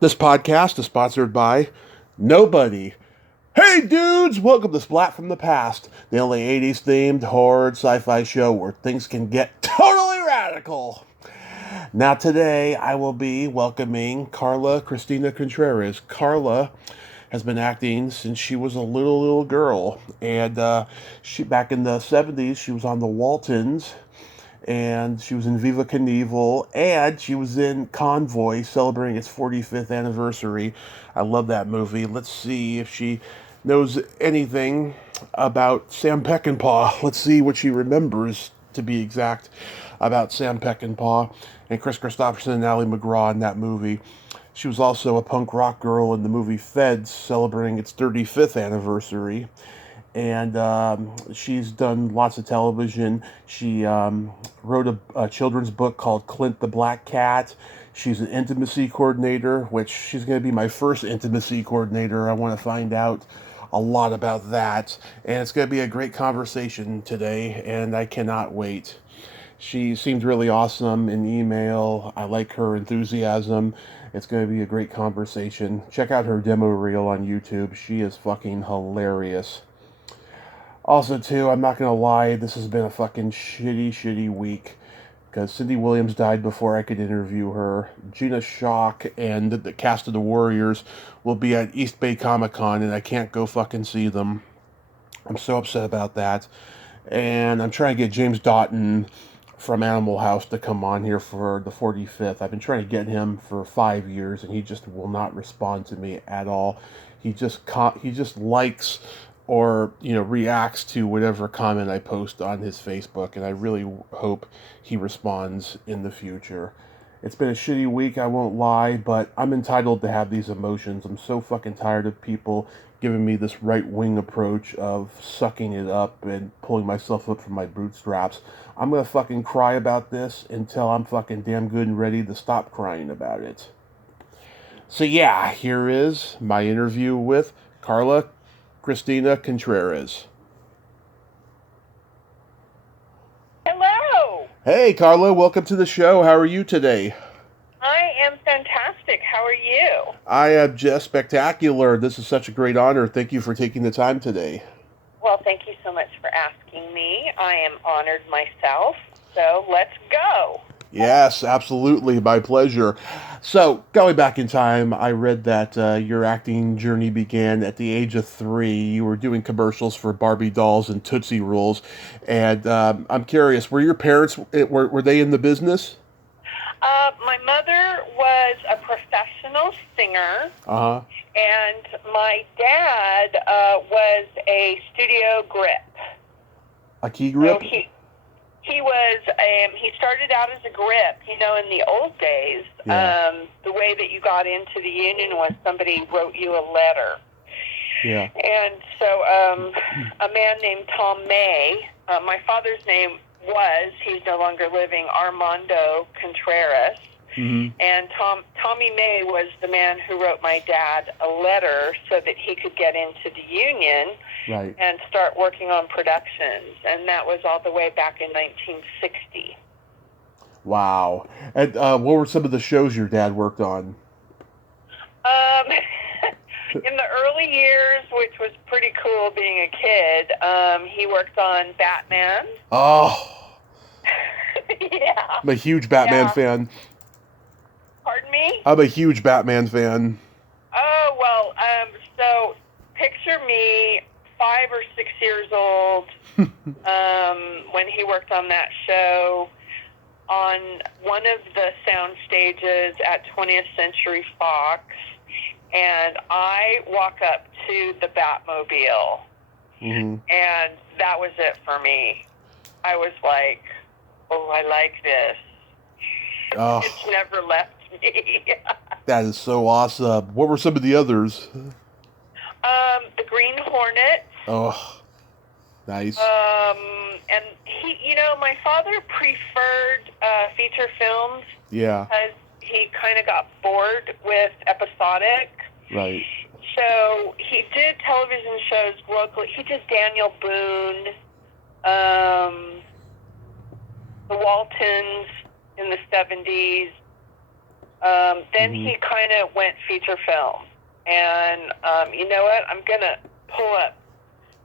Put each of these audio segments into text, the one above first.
This podcast is sponsored by nobody. Hey dudes, welcome to Splat from the Past, the only 80s themed horror sci-fi show where things can get totally radical. Now today I will be welcoming Carla Christina Contreras. Carla has been acting since she was a little girl, and she back in the 70s she was on the Waltons, and she was in Viva Knievel, and she was in Convoy, celebrating its 45th anniversary. I love that movie. Let's see if she knows anything about Sam Peckinpah. Let's see what she remembers, to be exact, about Sam Peckinpah and Chris Christopherson and Ally McGraw in that movie. She was also a punk rock girl in the movie Feds, celebrating its 35th anniversary. And she's done lots of television. She wrote a children's book called Clint the Black Cat. She's an intimacy coordinator, which she's going to be my first intimacy coordinator. I want to find out a lot about that. And it's going to be a great conversation today, and I cannot wait. She seemed really awesome in email. I like her enthusiasm. It's going to be a great conversation. Check out her demo reel on YouTube. She is fucking hilarious. Also, too, I'm not going to lie, this has been a fucking shitty week, because Cindy Williams died before I could interview her. Gina Shock and the cast of the Warriors will be at East Bay Comic Con, and I can't go fucking see them. I'm so upset about that. And I'm trying to get James Doughton from Animal House to come on here for the 45th. I've been trying to get him for 5 years, and he just will not respond to me at all. He just likes or reacts to whatever comment I post on his Facebook, and I really hope he responds in the future. It's been a shitty week, I won't lie, but I'm entitled to have these emotions. I'm so fucking tired of people giving me this right-wing approach of sucking it up and pulling myself up from my bootstraps. I'm gonna fucking cry about this until I'm fucking damn good and ready to stop crying about it. So yeah, here is my interview with Carla Christina Contreras. Hello. Hey, Carla, welcome to the show. How are you today? I am fantastic. How are you? I am just spectacular. This is such a great honor. Thank you for taking the time today. Well, thank you so much for asking me. I am honored myself. So let's go. Yes, absolutely. My pleasure. So, going back in time, I read that your acting journey began at the age of 3. You were doing commercials for Barbie dolls and Tootsie Rolls. And I'm curious, were your parents, were they in the business? My mother was a professional singer. Uh-huh. And my dad was a studio grip. A key grip? So he started out as a grip. In the old days, Yeah. the way that you got into the union was somebody wrote you a letter. Yeah. And so a man named Tom May, my father's name he's no longer living, Armando Contreras. Mm-hmm. And Tommy May was the man who wrote my dad a letter so that he could get into the union. Right. And start working on productions. And that was all the way back in 1960. Wow. And what were some of the shows your dad worked on? In the early years, which was pretty cool being a kid, he worked on Batman. Oh. Yeah. I'm a huge Batman fan. Pardon me? I'm a huge Batman fan. Oh, well, so picture me 5 or 6 years old when he worked on that show on one of the sound stages at 20th Century Fox, and I walk up to the Batmobile, Mm-hmm. and that was it for me. I was like, oh, I like this. Oh. It's never left me. That is so awesome. What were some of the others? The Green Hornet. Oh, nice. And he, my father preferred feature films. Yeah. Because he kind of got bored with episodic. Right. So he did television shows locally. He did Daniel Boone, the Waltons in the 70s. Then he kind of went feature film. And you know what? I'm going to pull up,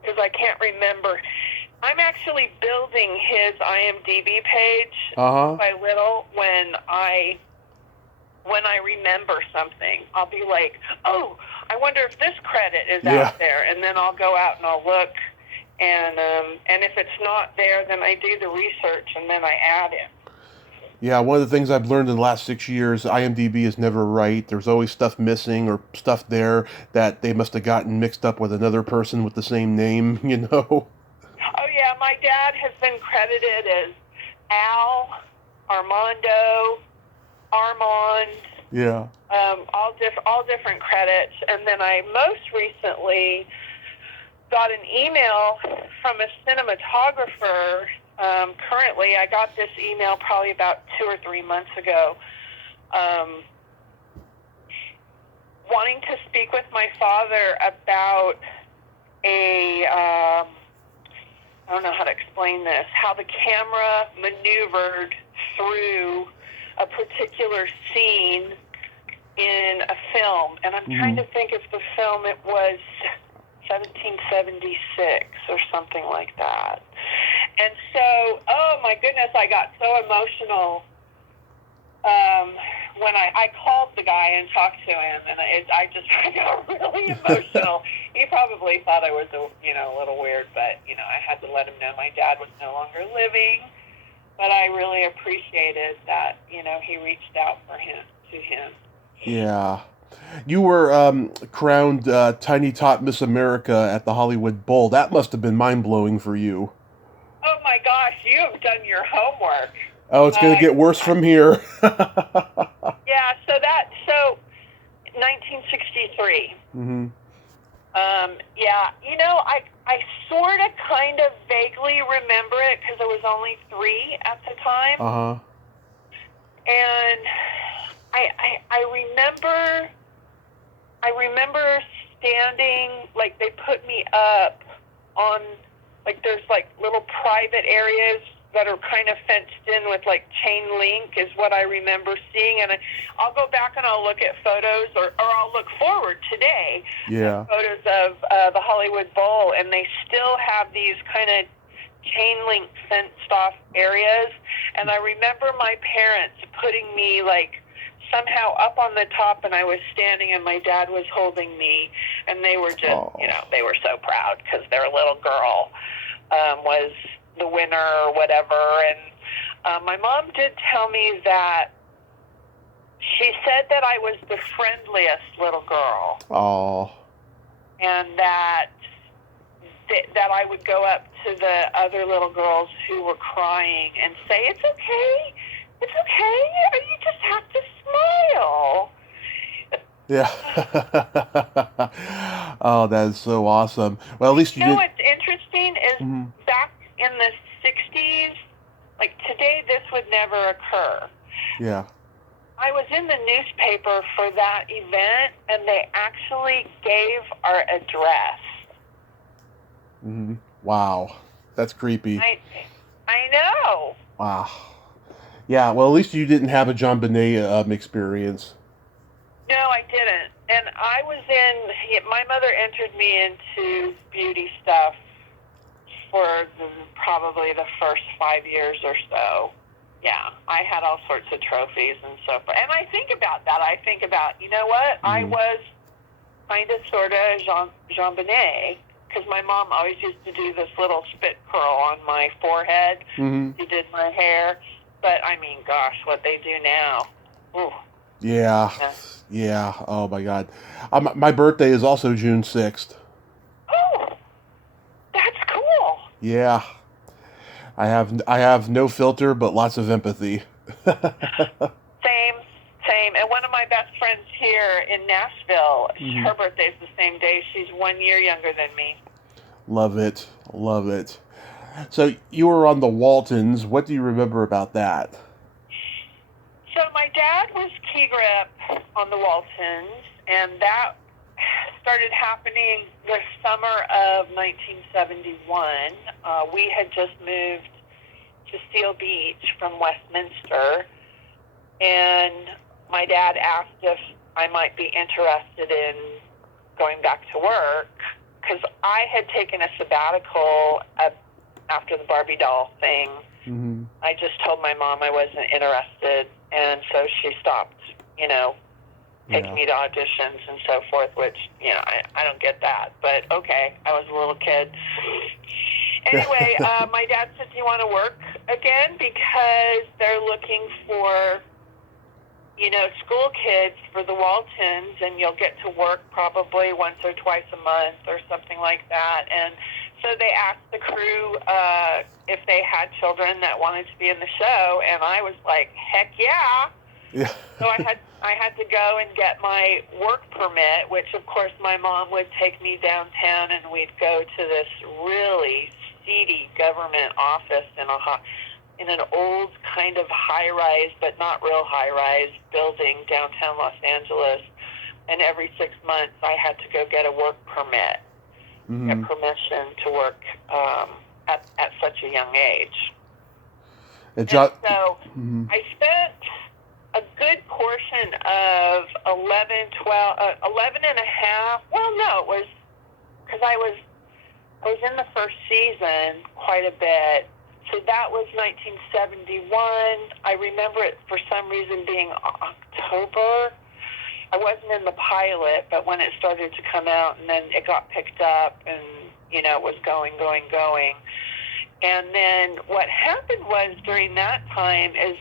because I can't remember. I'm actually building his IMDb page by little. When I remember something, I'll be like, oh, I wonder if this credit is out there. And then I'll go out and I'll look. And if it's not there, then I do the research and then I add it. Yeah, one of the things I've learned in the last 6 years, IMDb is never right. There's always stuff missing or stuff there that they must have gotten mixed up with another person with the same name, you know? Oh, yeah, my dad has been credited as Al, Armando, Armand. Yeah. All different credits. And then I most recently got an email from a cinematographer. Currently, I got this email probably about 2 or 3 months ago, wanting to speak with my father about I don't know how to explain this, how the camera maneuvered through a particular scene in a film. And I'm trying to think if the film, it was 1776 or something like that. And so, oh my goodness, I got so emotional when I called the guy and talked to him, and I got really emotional. He probably thought I was a little weird, but I had to let him know my dad was no longer living. But I really appreciated that he reached out to him. Yeah. You were crowned Tiny Tot Miss America at the Hollywood Bowl. That must have been mind-blowing for you. Oh my gosh, you have done your homework. Oh, it's going to get worse from here. Yeah, so 1963. Yeah, I sort of kind of vaguely remember it because I was only 3 at the time. And I remember standing, like they put me up on, like there's like little private areas that are kind of fenced in with like chain link is what I remember seeing. And I'll go back and I'll look at photos or I'll look forward today at photos of the Hollywood Bowl, and they still have these kind of chain link fenced off areas. And I remember my parents putting me like somehow up on the top, and I was standing and my dad was holding me, and they were just, they were so proud because their little girl was the winner or whatever. And my mom did tell me that she said that I was the friendliest little girl. And that I would go up to the other little girls who were crying and say, it's okay, you just have to smile. Yeah. Oh, that is so awesome. Well, at least you did. What's interesting is back in the 60s, like today this would never occur. Yeah. I was in the newspaper for that event, and they actually gave our address. Wow. That's creepy. I know. Wow. Yeah, well, at least you didn't have a John Bonet experience. No, I didn't. And I was my mother entered me into beauty stuff for probably the first 5 years or so. Yeah, I had all sorts of trophies and so forth. And I think about that. I think about, you know what? I was kind of sort of Jean Bonnet, because my mom always used to do this little spit curl on my forehead. She did my hair. But, I mean, gosh, what they do now. Ooh. Yeah. Oh, my God. My birthday is also June 6th. Oh, that's cool. Yeah. I have no filter, but lots of empathy. Same. And one of my best friends here in Nashville, her birthday's the same day. She's 1 year younger than me. Love it. So you were on the Waltons. What do you remember about that? So my dad was key grip on the Waltons, and that started happening the summer of 1971. We had just moved to Seal Beach from Westminster, and my dad asked if I might be interested in going back to work, because I had taken a sabbatical after the Barbie doll thing. Mm-hmm. I just told my mom I wasn't interested, and so she stopped, taking me to auditions and so forth, which, I don't get that, but okay, I was a little kid. Anyway, my dad said, do you want to work again? Because they're looking for, school kids for the Waltons, and you'll get to work probably once or twice a month or something like that. And so they asked the crew if they had children that wanted to be in the show, and I was like, heck yeah. Yeah. So I had to go and get my work permit, which of course my mom would take me downtown, and we'd go to this really seedy government office in an old kind of high-rise, but not real high-rise building downtown Los Angeles. And every 6 months I had to go get a work permit, get permission to work at such a young age. And so I spent a good portion of 11 and a half. Well, no, it was because I was in the first season quite a bit. So that was 1971. I remember it for some reason being October. I wasn't in the pilot, but when it started to come out, and then it got picked up, and it was going. And then what happened was, during that time, is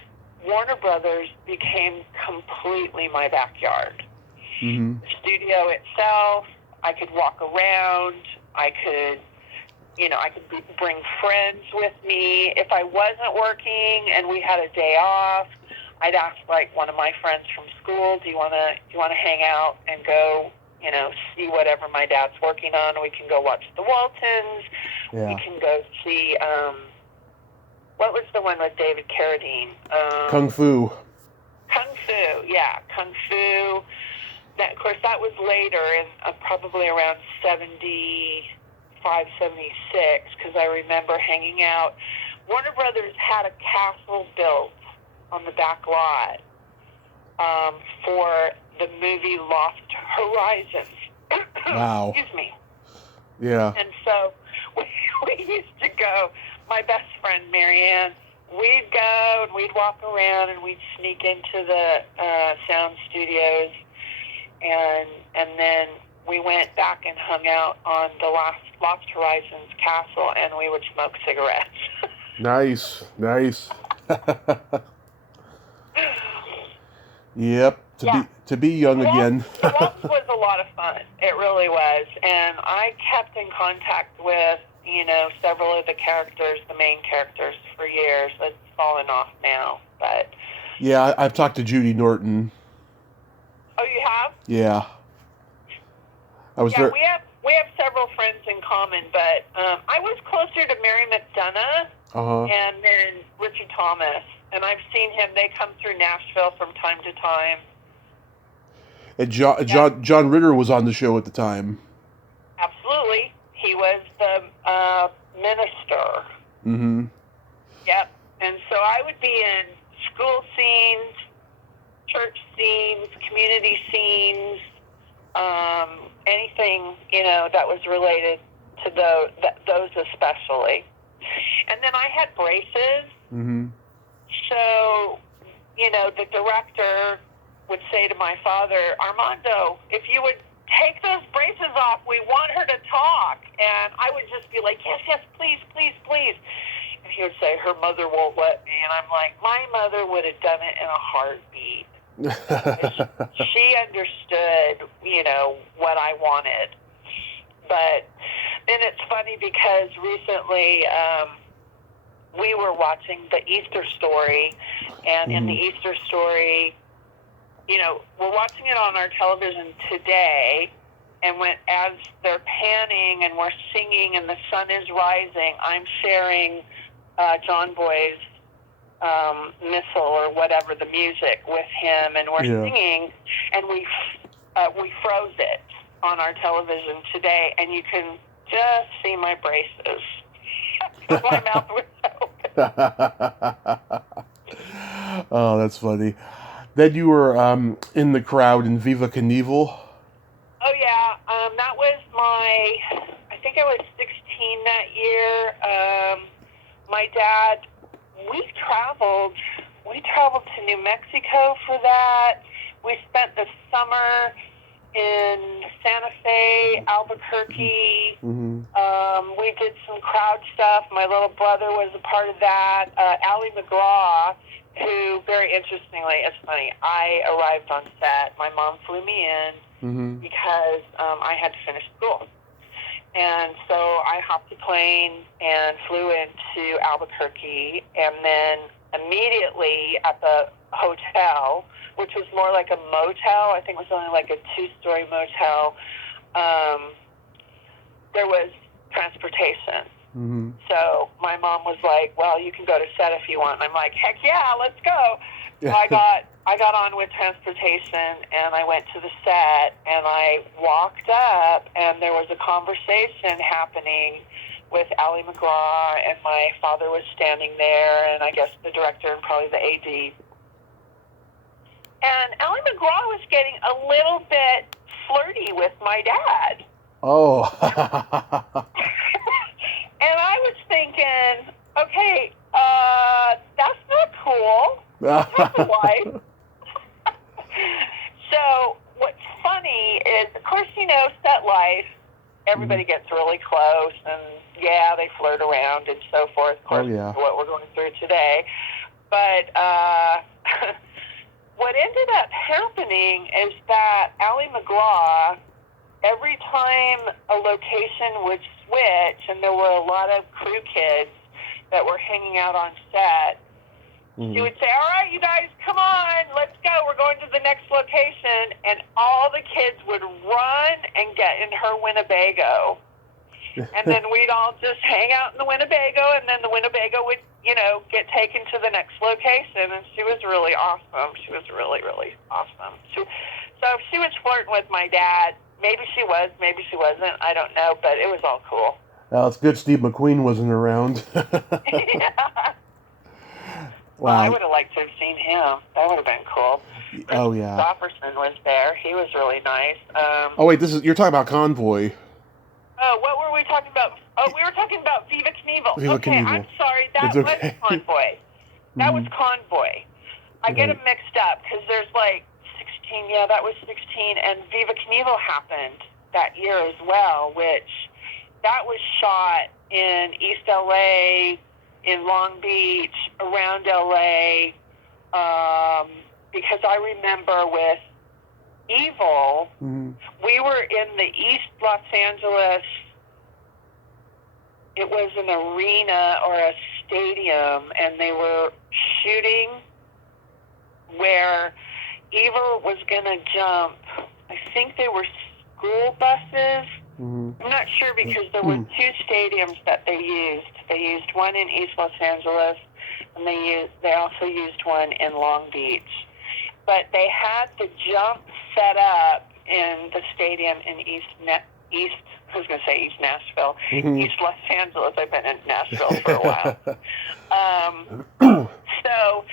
Warner Brothers became completely my backyard. Mm-hmm. The studio itself, I could walk around, I could bring friends with me. If I wasn't working and we had a day off, I'd ask one of my friends from school, do you want to hang out and go, see whatever my dad's working on? We can go watch the Waltons. Yeah. We can go see, what was the one with David Carradine? Kung Fu. Kung Fu, yeah, Kung Fu. That, of course, that was later, probably around 75, 76, because I remember hanging out. Warner Brothers had a castle built on the back lot for the movie Lost Horizons. Wow. Excuse me. Yeah. And so we used to go, my best friend Marianne, we'd go and we'd walk around and we'd sneak into the sound studios, and then we went back and hung out on the Lost Horizons castle, and we would smoke cigarettes. Nice. Yep. To be young again. The Waltons was a lot of fun. It really was, and I kept in contact with several of the characters, the main characters, for years. It's fallen off now, but yeah, I've talked to Judy Norton. Oh, you have? Yeah. We have several friends in common, but I was closer to Mary McDonough and then Richard Thomas, and I've seen him. They come through Nashville from time to time. And John Ritter was on the show at the time. Absolutely. He was the minister. Mm-hmm. Yep. And so I would be in school scenes, church scenes, community scenes, anything, that was related to those especially. And then I had braces. Mm-hmm. So, the director would say to my father, Armando, if you would take those braces off, we want her to talk. And I would just be like, yes, please. And he would say, her mother won't let me. And I'm like, my mother would have done it in a heartbeat. She understood, what I wanted. But then it's funny because recently we were watching the Easter Story, and in the Easter Story, we're watching it on our television today, and as they're panning and we're singing and the sun is rising, I'm sharing John Boy's Missile or whatever, the music, with him, and we're singing, and we froze it on our television today, and you can just see my braces. My mouth was open. Oh, that's funny. Then you were in the crowd in Viva Knievel. Oh yeah, that was I think I was 16 that year. My dad, we traveled to New Mexico for that. We spent the summer in Santa Fe, Albuquerque. We did some crowd stuff. My little brother was a part of that. Allie McGraw, who, very interestingly, it's funny, I arrived on set. My mom flew me in because I had to finish school. And so I hopped a plane and flew into Albuquerque, and then immediately at the hotel, which was more like a motel, I think it was only like a 2-story motel, there was transportation. So my mom was like, well, you can go to set if you want. And I'm like, heck yeah, let's go. So I got on with transportation, and I went to the set, and I walked up, and there was a conversation happening with Allie McGraw, and my father was standing there, and I guess the director and probably the AD. And Allie McGraw was getting a little bit flirty with my dad. Oh. And I was thinking, okay, that's not cool. That's not the wife. So what's funny is, of course, set life, everybody gets really close, and yeah, they flirt around and so forth. Of course, what we're going through today. But what ended up happening is that Allie McGraw, every time a location would switch, and there were a lot of crew kids that were hanging out on set, she would say, all right, you guys, come on, let's go. We're going to the next location. And all the kids would run and get in her Winnebago. And then we'd all just hang out in the Winnebago, and then the Winnebago would, get taken to the next location. And she was really awesome. She was really, really awesome. So if she was flirting with my dad, maybe she was, maybe she wasn't. I don't know, but it was all cool. Well, it's good Steve McQueen wasn't around. Yeah. Wow. Well, I would have liked to have seen him. That would have been cool. Oh, yeah. Christopherson was there. He was really nice. Oh, wait, you're talking about Convoy. Oh, what were we talking about? Oh, we were talking about Viva Knievel. Viva okay, Knievel. I'm sorry. That was Convoy. That was Convoy. I get them mixed up because there's like 16. Yeah, that was 16. And Viva Knievel happened that year as well, which that was shot in East L.A., in Long Beach, around L.A., because I remember with Evil, we were in the East Los Angeles, it was an arena or a stadium, and they were shooting where Evil was going to jump. I think they were school buses. I'm not sure because there were 2 stadiums that they used. They used one in East Los Angeles, and they also used one in Long Beach. But they had the jump set up in the stadium in East Nashville, East Los Angeles. I've been in Nashville for a while. So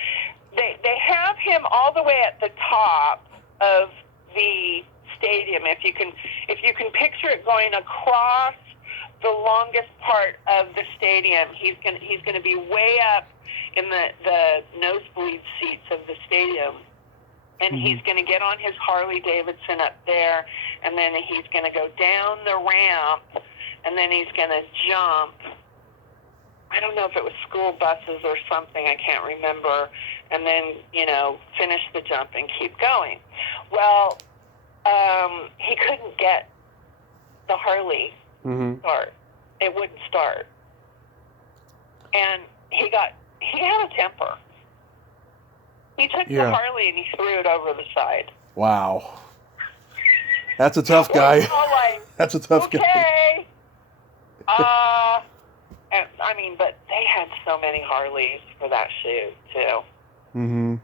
they have him all the way at the top of the stadium. If you can picture it going across the longest part of the stadium, he's going to be way up in the nosebleed seats of the stadium. And he's going to get on his Harley Davidson up there, and then he's going to go down the ramp, and then he's going to jump. I don't know if it was school buses or something, I can't remember. And then, finish the jump and keep going. Well, he couldn't get the Harley start. It wouldn't start. And he had a temper. He took the Harley and he threw it over the side. Wow. That's a tough guy. That's a tough guy. Okay. But they had so many Harleys for that shoot, too.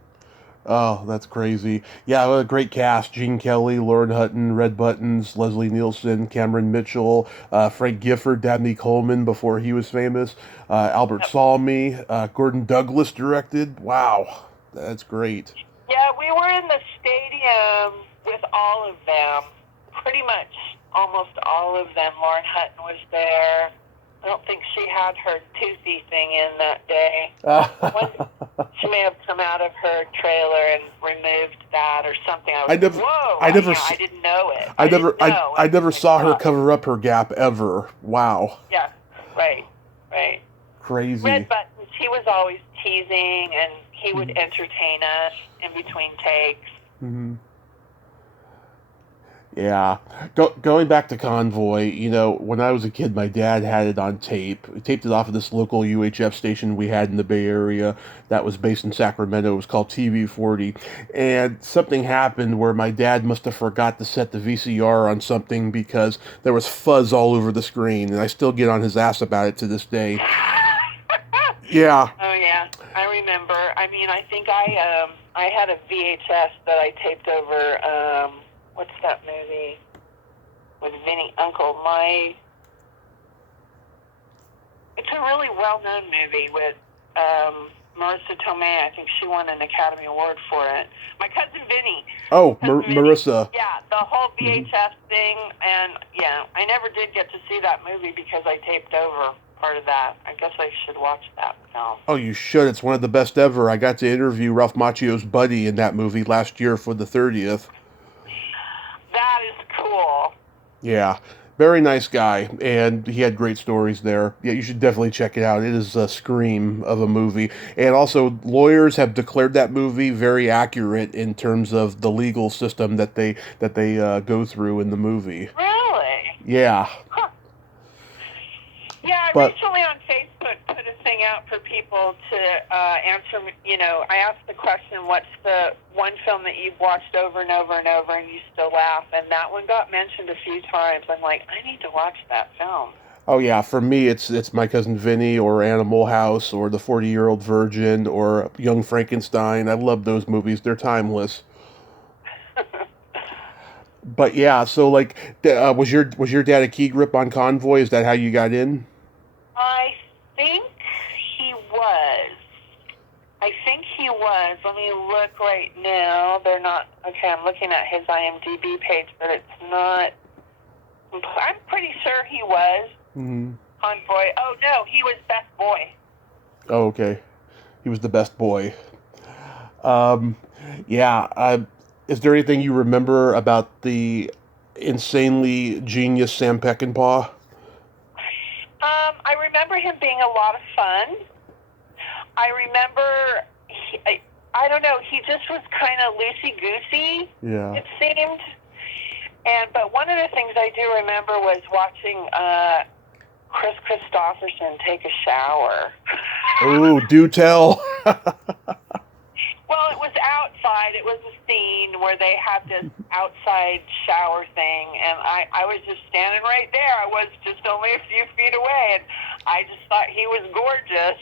Oh, that's crazy. Yeah, what a great cast. Gene Kelly, Lauren Hutton, Red Buttons, Leslie Nielsen, Cameron Mitchell, Frank Gifford, Dabney Coleman before he was famous, Albert Salmi, Gordon Douglas directed. Wow, that's great. Yeah, Yeah, we were in the stadium with all of them. Pretty much almost all of them. Lauren Hutton was there. I don't think she had her toothy thing in that day. She may have come out of her trailer and removed that or something. I didn't know it. I never saw her cover up her gap ever. Wow. Yeah, right. Crazy. Red Buttons, he was always teasing, and he would entertain us in between takes. Mm-hmm. Yeah. Going back to Convoy, you know, when I was a kid, my dad had it on tape. He taped it off of this local UHF station we had in the Bay Area that was based in Sacramento. It was called TV40. And something happened where my dad must have forgot to set the VCR on something because there was fuzz all over the screen. And I still get on his ass about it to this day. Yeah. Oh, yeah. I remember. I mean, I think I had a VHS that I taped over... what's that movie with Vinny Uncle? It's a really well-known movie with Marissa Tomei. I think she won an Academy Award for it. My cousin Vinny. Oh, Marissa. Yeah, the whole VHS thing, and yeah, I never did get to see that movie because I taped over part of that. I guess I should watch that film. Oh, you should. It's one of the best ever. I got to interview Ralph Macchio's buddy in that movie last year for the 30th. That is cool. Yeah, very nice guy, and he had great stories there. Yeah, you should definitely check it out. It is a scream of a movie. And also, lawyers have declared that movie very accurate in terms of the legal system that they go through in the movie. Really? Yeah. Huh. Yeah, I recently on Facebook put a thing out for people to answer, you know, I asked the question, what's the one film that you've watched over and over and over and you still laugh? And that one got mentioned a few times. I'm like, I need to watch that film. Oh, yeah, for me, it's My Cousin Vinny or Animal House or The 40-Year-Old Virgin or Young Frankenstein. I love those movies. They're timeless. But yeah, so like, was your dad a key grip on Convoy? Is that how you got in? I think he was. Let me look right now. They're not, okay, I'm looking at his IMDb page, but it's not, I'm pretty sure he was. Mm-hmm. Convoy. Oh, no, he was best boy. Oh, okay. He was the best boy. Yeah, is there anything you remember about the insanely genius Sam Peckinpah? I remember him being a lot of fun. I remember, I don't know, he just was kind of loosey-goosey, Yeah. it seemed. But one of the things I do remember was watching Chris Christopherson take a shower. Oh, do tell. Well, it was outside. It was a scene where they had this outside shower thing, and I was just standing right there. I was just only a few feet away, and I just thought he was gorgeous.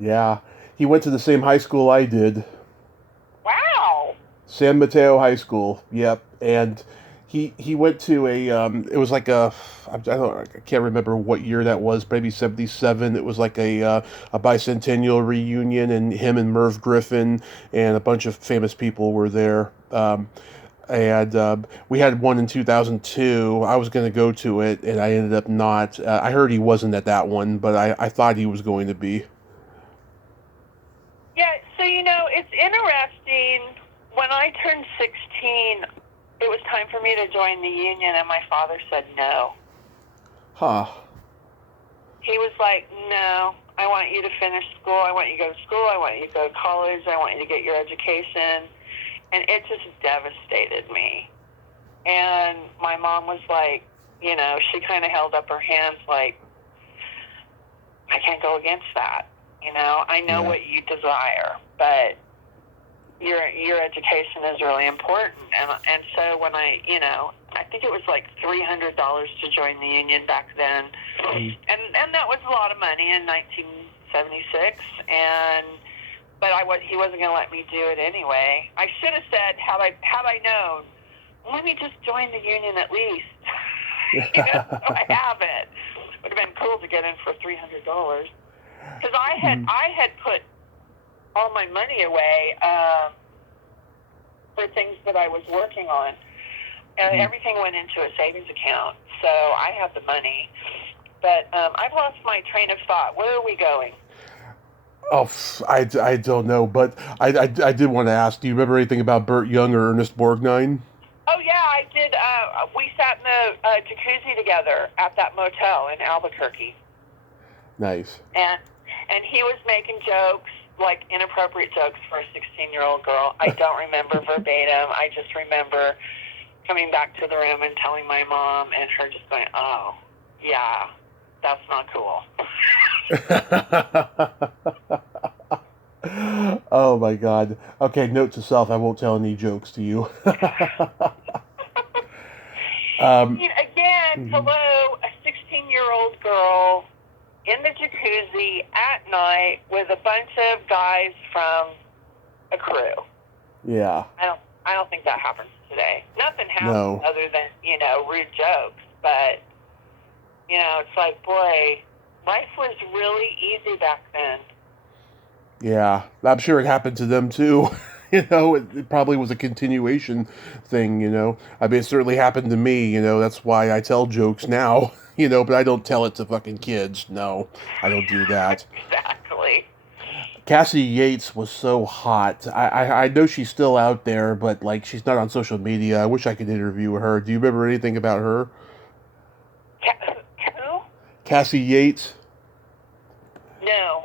Yeah, he went to the same high school I did. Wow. San Mateo High School. Yep, and he went to a it was like I can't remember what year that was, maybe 77. It was like a bicentennial reunion, and him and Merv Griffin and a bunch of famous people were there. And we had one in 2002. I was going to go to it, and I ended up not. I heard he wasn't at that one, but I thought he was going to be. Yeah, so, you know, it's interesting. When I turned 16, it was time for me to join the union, and my father said no. Huh. He was like, no, I want you to finish school. I want you to go to school. I want you to go to college. I want you to get your education. And it just devastated me. And my mom was like, you know, she kind of held up her hands like, I can't go against that. You know, I know what you desire, but your education is really important. And so when I think it was like $300 to join the union back then. And that was a lot of money in 1976. But he wasn't going to let me do it anyway. I should have said, had I known, let me just join the union at least. So I have it. Would have been cool to get in for $300. Because I had put all my money away for things that I was working on. And everything went into a savings account, so I have the money. But I've lost my train of thought. Where are we going? Oh, I don't know, but I did want to ask, do you remember anything about Burt Young or Ernest Borgnine? Oh, yeah, I did. We sat in the jacuzzi together at that motel in Albuquerque. Nice. And he was making jokes, like inappropriate jokes for a 16-year-old girl. I don't remember verbatim. I just remember coming back to the room and telling my mom, and her just going, oh, yeah, that's not cool. Oh my God. Okay, note to self, I won't tell any jokes to you. Again, hello, a 16-year-old girl in the jacuzzi at night with a bunch of guys from a crew. Yeah. I don't think that happens today. Nothing happens other than, rude jokes. But, it's like, boy, life was really easy back then. Yeah, I'm sure it happened to them too. It probably was a continuation thing, I mean, it certainly happened to me, that's why I tell jokes now, but I don't tell it to fucking kids. No, I don't do that. Exactly. Cassie Yates was so hot. I know she's still out there, but, like, she's not on social media. I wish I could interview her. Do you remember anything about her? Who? Cassie Yates. No.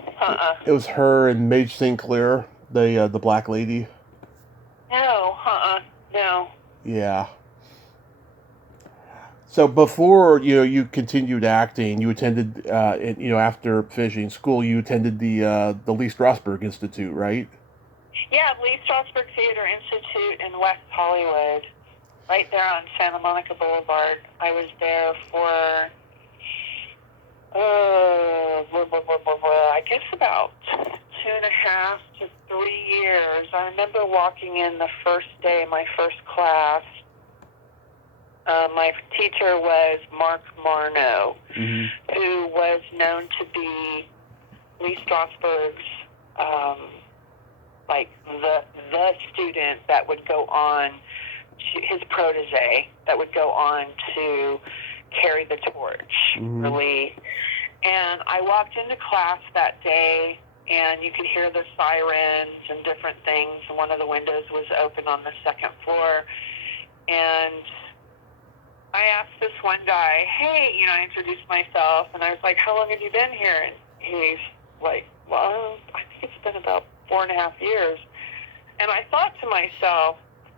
It was her and Madge St. Clair, the black lady. No. No. Yeah. So before, you continued acting, you attended, after finishing school, you attended the Lee Strasberg Institute, right? Yeah, Lee Strasberg Theater Institute in West Hollywood, right there on Santa Monica Boulevard. I was there for, I guess about 2.5 to 3 years. I remember walking in the first day, my first class. My teacher was Mark Marno, who was known to be Lee Strasberg's, the student that would go on, his protege, that would go on to carry the torch for Lee. And I walked into class that day, and you could hear the sirens and different things. And one of the windows was open on the second floor. And I asked this one guy, hey, I introduced myself, and I was like, how long have you been here? And he's like, well, I think it's been about 4.5 years. And I thought to myself,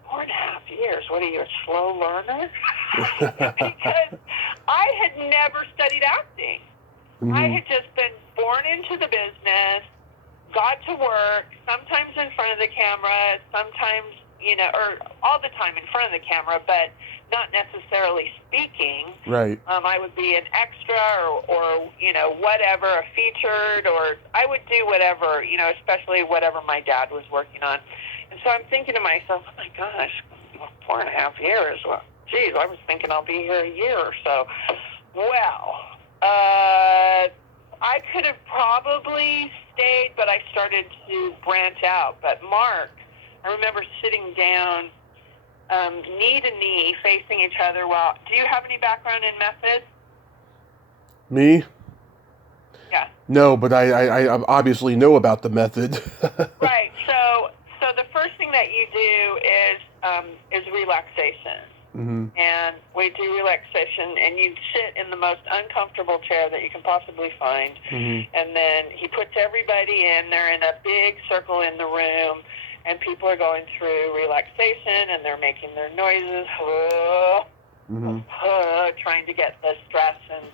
4.5 years? What are you, a slow learner? Because I had never studied acting. I had just been born into the business, got to work, sometimes in front of the camera, sometimes, or all the time in front of the camera, but not necessarily speaking. Right. I would be an extra or whatever, a featured, or I would do whatever, especially whatever my dad was working on. And so I'm thinking to myself, oh my gosh, 4.5 years. Well, geez, I was thinking I'll be here a year or so. Well, I could have probably stayed, but I started to branch out. But Mark, I remember sitting down, knee to knee, facing each other. Well, do you have any background in method? Me? Yeah. No, but I obviously know about the method. Right. So the first thing that you do is relaxation. And we do relaxation, and you sit in the most uncomfortable chair that you can possibly find. And then he puts everybody in. They're in a big circle in the room, and people are going through relaxation, and they're making their noises, trying to get the stress and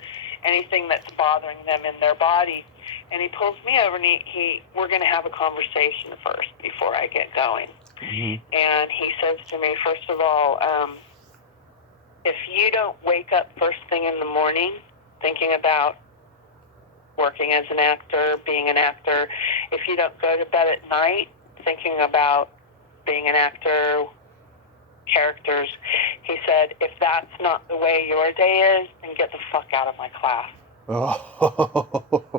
anything that's bothering them in their body. And he pulls me over, and we're going to have a conversation first before I get going. And he says to me, first of all, if you don't wake up first thing in the morning thinking about working as an actor, being an actor, if you don't go to bed at night thinking about being an actor, characters, he said, if that's not the way your day is, then get the fuck out of my class. Oh.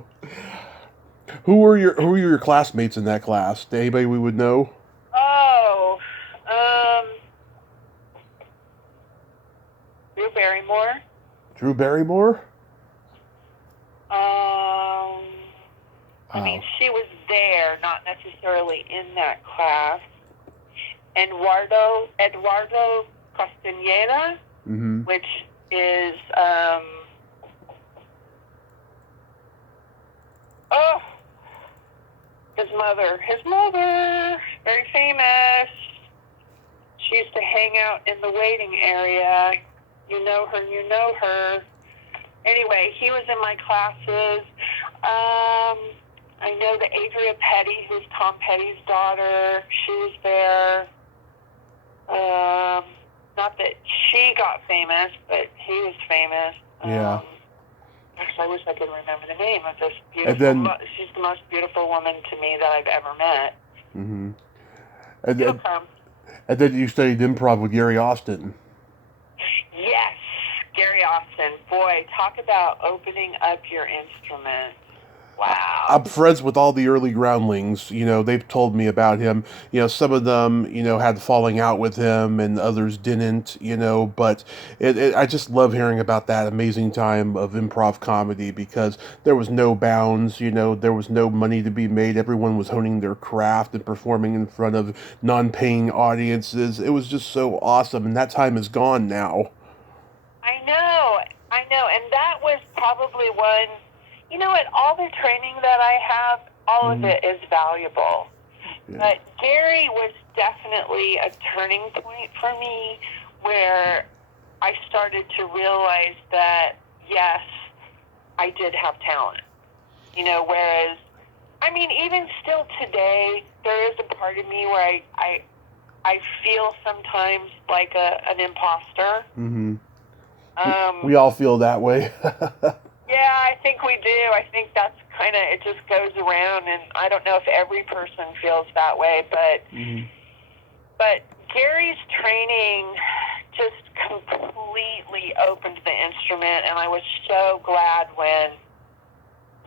Who were your classmates in that class? Anybody we would know? Oh, Barrymore. Drew Barrymore? I mean, she was there, not necessarily in that class. Eduardo Castaneda, which is, his mother, very famous. She used to hang out in the waiting area. You know her. Anyway, he was in my classes. I know that Adria Petty, who's Tom Petty's daughter, she was there. Not that she got famous, but he was famous. Yeah. Actually, I wish I could remember the name of this beautiful. She's the most beautiful woman to me that I've ever met. Mm-hmm. And then you studied improv with Gary Austin. Yes, Gary Austin. Boy, talk about opening up your instrument. Wow. I'm friends with all the early groundlings. You know, they've told me about him. You know, some of them, you know, had falling out with him and others didn't, you know, but I just love hearing about that amazing time of improv comedy because there was no bounds, you know, there was no money to be made. Everyone was honing their craft and performing in front of non-paying audiences. It was just so awesome, and that time is gone now. I know. And that was probably one... You know what? All the training that I have, all of it is valuable. Yeah. But Gary was definitely a turning point for me where I started to realize that, yes, I did have talent. You know, whereas, I mean, even still today, there is a part of me where I feel sometimes like an imposter. We all feel that way. Yeah, I think we do. I think that's kind of, it just goes around, and I don't know if every person feels that way, but Gary's training just completely opened the instrument, and I was so glad when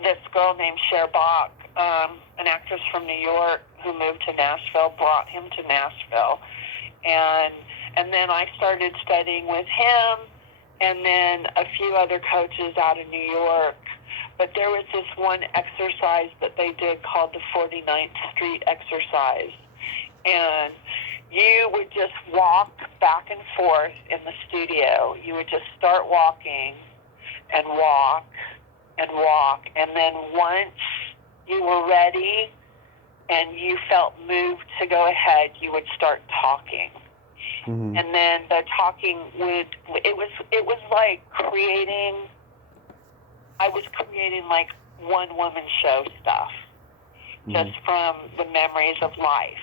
this girl named Cher Bach, an actress from New York who moved to Nashville, brought him to Nashville, and then I started studying with him, and then a few other coaches out of New York. But there was this one exercise that they did called the 49th Street exercise. And you would just walk back and forth in the studio. You would just start walking and walk and walk. And then once you were ready and you felt moved to go ahead, you would start talking. And then the talking it was like I was creating like one-woman show stuff, just from the memories of life,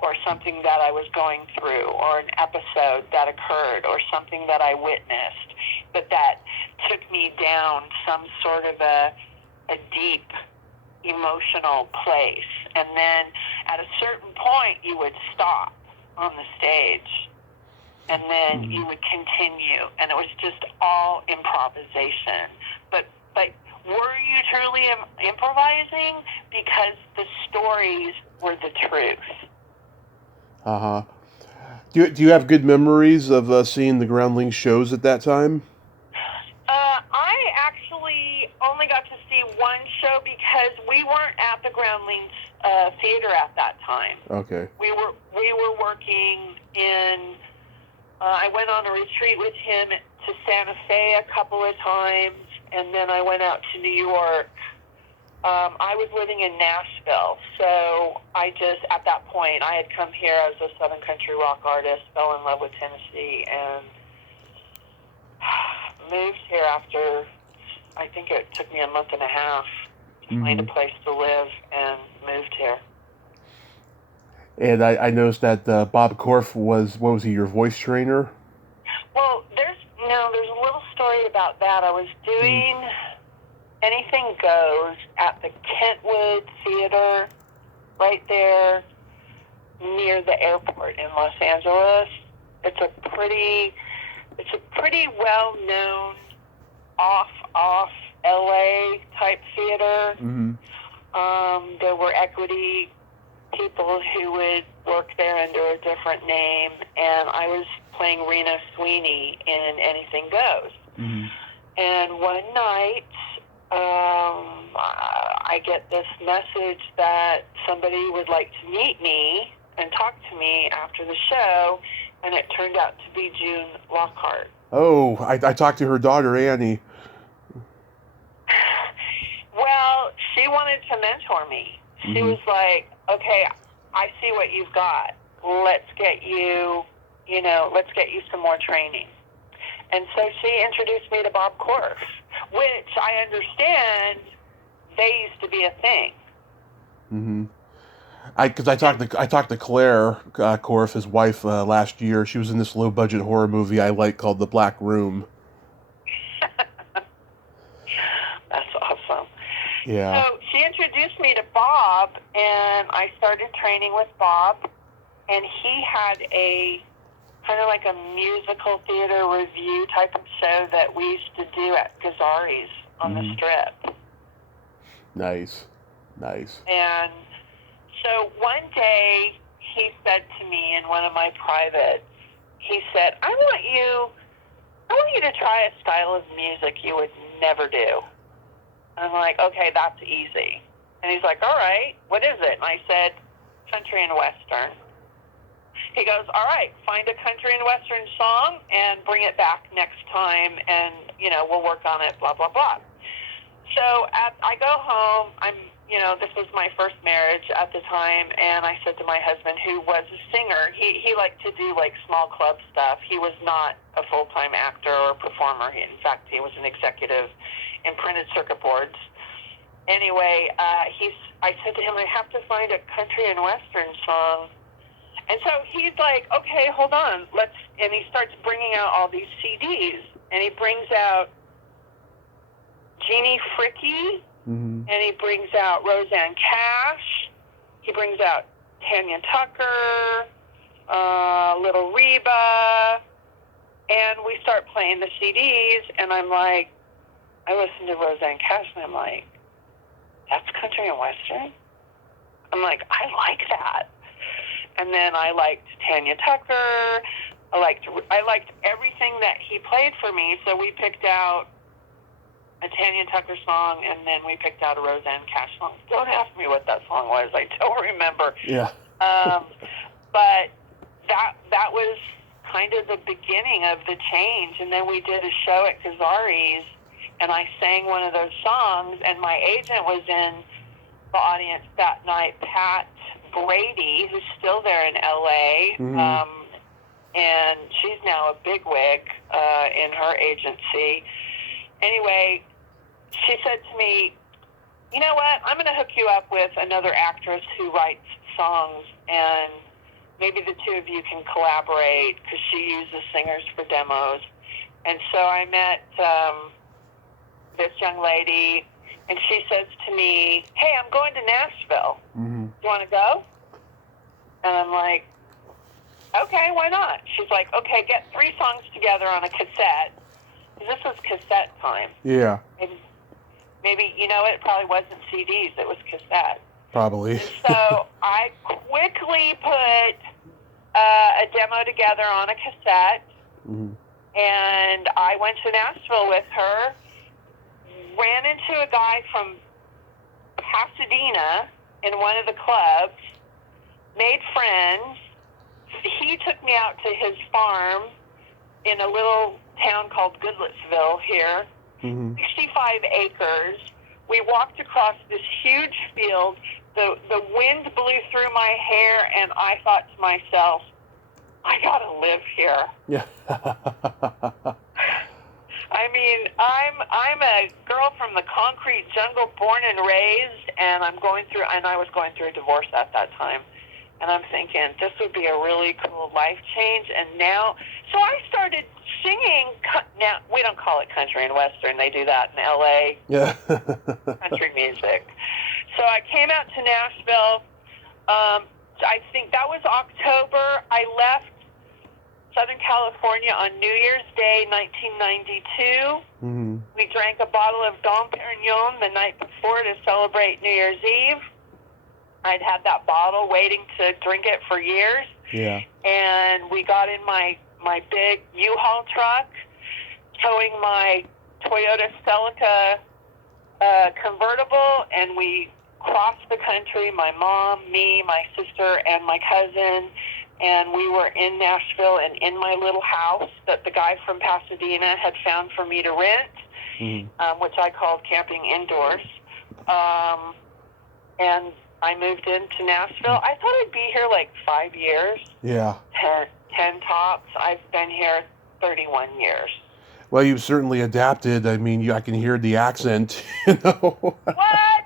or something that I was going through, or an episode that occurred, or something that I witnessed, but that took me down some sort of a deep emotional place. And then at a certain point, you would stop on the stage, and then you would continue, and it was just all improvisation. But were you truly improvising? Because the stories were the truth. Do you have good memories of seeing the Groundlings shows at that time? I actually only got to see one show because we weren't at the Groundlings theater at that time. Okay. We were working in. I went on a retreat with him to Santa Fe a couple of times, and then I went out to New York. I was living in Nashville, so I just, at that point, I had come here as a Southern country rock artist, fell in love with Tennessee, and moved here after, I think it took me a month and a half to find a place to live, and moved here. And I noticed that Bob Korff was he, your voice trainer? Well, there's a little story about that. I was doing Anything Goes at the Kentwood Theater, right there near the airport in Los Angeles. It's a pretty well-known off LA type theater. There were equity people who would work there under a different name, and I was playing Rena Sweeney in Anything Goes. Mm-hmm. And one night, I get this message that somebody would like to meet me and talk to me after the show, and it turned out to be June Lockhart. Oh, I talked to her daughter, Annie. Well, she wanted to mentor me. She Mm-hmm. was like, okay, I see what you've got. Let's get you some more training. And so she introduced me to Bob Korf, which I understand they used to be a thing. Mm-hmm. Because I talked to Claire Korf, his wife, last year. She was in this low budget horror movie I like called The Black Room. That's awesome. Yeah. So she introduced me to Bob, and I started training with Bob, and he had a kind of like a musical theater review type of show that we used to do at Gazzari's on the Strip. Nice. And so one day he said to me in one of my privates, he said, I want you to try a style of music you would never do. And I'm like, okay, that's easy. And he's like, all right, what is it? And I said, country and western. He goes, all right, find a country and western song and bring it back next time, and, we'll work on it, blah, blah, blah. So I go home. This was my first marriage at the time, and I said to my husband, who was a singer, he liked to do, like, small club stuff. He was not a full-time actor or performer. In fact, he was an executive in printed circuit boards. Anyway, I said to him, I have to find a country and western song. And so he's like, okay, hold on, and he starts bringing out all these CDs, and he brings out Jeannie Fricky, and he brings out Roseanne Cash, he brings out Tanya Tucker, Little Reba, and we start playing the CDs, and I'm like, I listen to Roseanne Cash, and I'm like, that's country and western? I'm like, I like that. And then I liked Tanya Tucker. I liked everything that he played for me. So we picked out a Tanya Tucker song, and then we picked out a Roseanne Cash song. Don't ask me what that song was. I don't remember. Yeah. But that was kind of the beginning of the change. And then we did a show at Gazzari's, and I sang one of those songs, and my agent was in the audience that night, Pat Brady, who's still there in LA, and she's now a bigwig in her agency. Anyway, she said to me, you know what, I'm going to hook you up with another actress who writes songs, and maybe the two of you can collaborate, because she uses singers for demos. And so I met this young lady, and she says to me, hey, I'm going to Nashville. You want to go? And I'm like, okay, why not? She's like, okay, get 3 songs together on a cassette. This was cassette time. Yeah. Maybe it probably wasn't CDs, it was cassette. Probably. And so I quickly put a demo together on a cassette, and I went to Nashville with her, ran into a guy from Pasadena in one of the clubs, made friends. He took me out to his farm in a little town called Goodlettsville here, 65 acres. We walked across this huge field. The wind blew through my hair, and I thought to myself, I gotta live here. Yeah. I mean, I'm a girl from the concrete jungle, born and raised, and I was going through a divorce at that time. And I'm thinking, this would be a really cool life change. And now, so I started singing. Now, we don't call it country and western. They do that in L.A. Yeah. Country music. So I came out to Nashville. I think that was October. I left Southern California on New Year's Day, 1992. We drank a bottle of Dom Perignon the night before to celebrate New Year's Eve. I'd had that bottle waiting to drink it for years. Yeah. And we got in my big U-Haul truck, towing my Toyota Celica convertible, and we crossed the country, my mom, me, my sister, and my cousin, and we were in Nashville and in my little house that the guy from Pasadena had found for me to rent, which I called camping indoors. And I moved into Nashville. I thought I'd be here like 5 years. Yeah. 10 tops. I've been here 31 years. Well, you've certainly adapted. I mean, I can hear the accent, you know. What?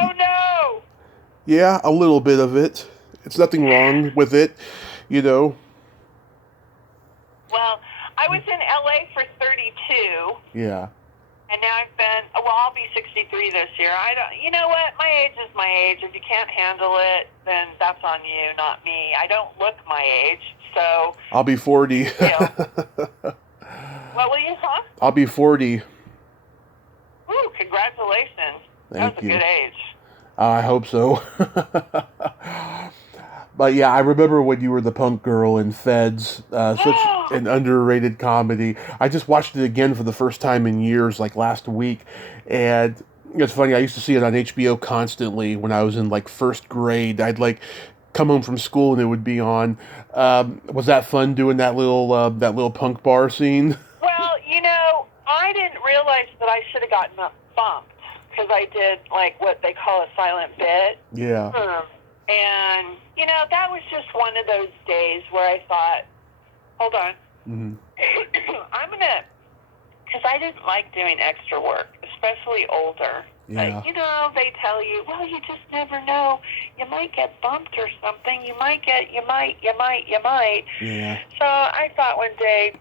Oh, no. Yeah, a little bit of it. It's nothing wrong with it, you know. Well, I was in LA for 32. Yeah. And now I'll be 63 this year. You know what? My age is my age. If you can't handle it, then that's on you, not me. I don't look my age, so. I'll be 40. What will you, huh? I'll be 40. Ooh, congratulations. Thank you. That's a good age. I hope so. But yeah, I remember when you were the punk girl in Feds, such an underrated comedy. I just watched it again for the first time in years, like last week. And it's funny, I used to see it on HBO constantly when I was in like first grade. I'd like come home from school and it would be on. Was that fun doing that little punk bar scene? Well, you know, I didn't realize that I should have gotten bumped because I did like what they call a silent bit. Yeah. And, you know, that was just one of those days where I thought, hold on, I'm going to, because I didn't like doing extra work, especially older. Yeah. You know, they tell you, well, you just never know. You might get bumped or something. You might. Yeah. So I thought one day,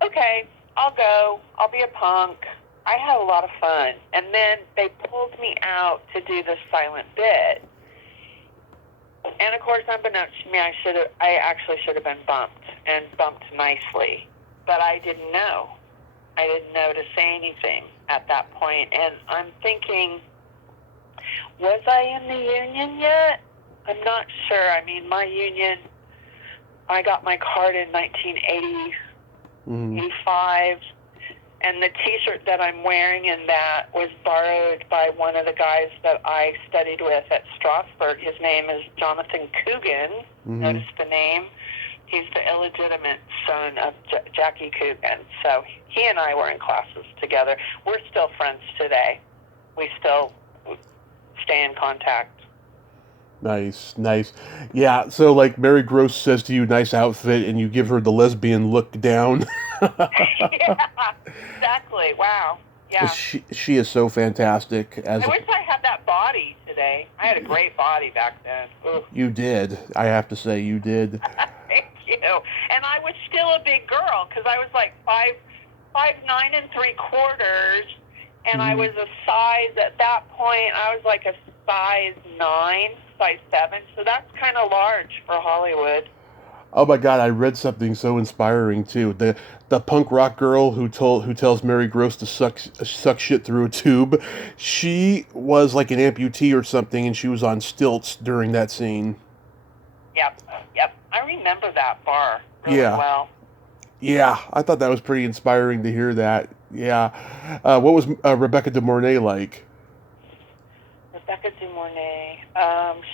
okay, I'll go. I'll be a punk. I had a lot of fun. And then they pulled me out to do the silent bit. And of course, unbeknownst to me, I actually should have been bumped, and bumped nicely. But I didn't know. I didn't know to say anything at that point. And I'm thinking, was I in the union yet? I'm not sure. I mean, my union, I got my card in 1980, 85. And the T-shirt that I'm wearing in that was borrowed by one of the guys that I studied with at Strasbourg. His name is Jonathan Coogan. Notice the name. He's the illegitimate son of Jackie Coogan. So he and I were in classes together. We're still friends today. We still stay in contact. Nice. Yeah, so like Mary Gross says to you, nice outfit, and you give her the lesbian look down. Yeah, exactly. Wow. Yeah. She is so fantastic. I wish I had that body today. I had a great body back then. Ooh. You did. I have to say, you did. Thank you. And I was still a big girl because I was like 5'9" 3/4", and I was a size at that point. I was like a size 9, size 7. So that's kind of large for Hollywood. Oh my God! I read something so inspiring too. The punk rock girl who tells Mary Gross to suck shit through a tube. She was like an amputee or something, and she was on stilts during that scene. Yep. I remember that bar really well. Yeah, I thought that was pretty inspiring to hear that. Yeah. What was Rebecca De Mornay like? Rebecca De Mornay.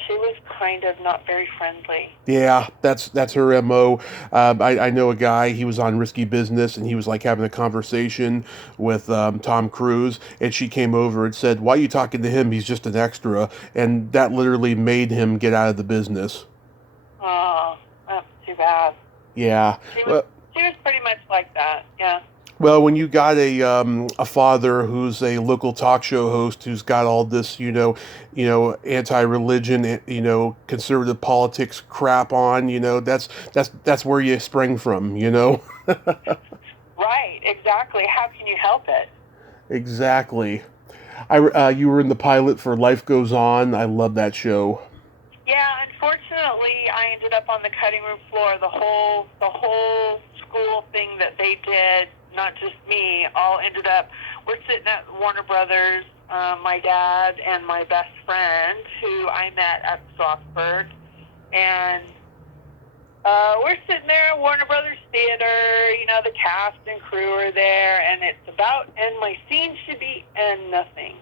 She was kind of not very friendly. Yeah, that's her MO. I know a guy, he was on Risky Business, and he was like having a conversation with Tom Cruise, and she came over and said, "Why are you talking to him? He's just an extra." And that literally made him get out of the business. Oh, that's too bad. Yeah. She was pretty much like that, yeah. Well, when you got a father who's a local talk show host who's got all this, anti-religion, conservative politics crap on, that's where you sprang from, Right, exactly. How can you help it? Exactly. You were in the pilot for Life Goes On. I love that show. Yeah, unfortunately, I ended up on the cutting room floor. The whole school thing that they did, not just me, all ended up, we're sitting at Warner Brothers my dad and my best friend, who I met at Strasbourg, and we're sitting there at Warner Brothers Theater, you know, the cast and crew are there, and it's about, and my scene should be, and nothing.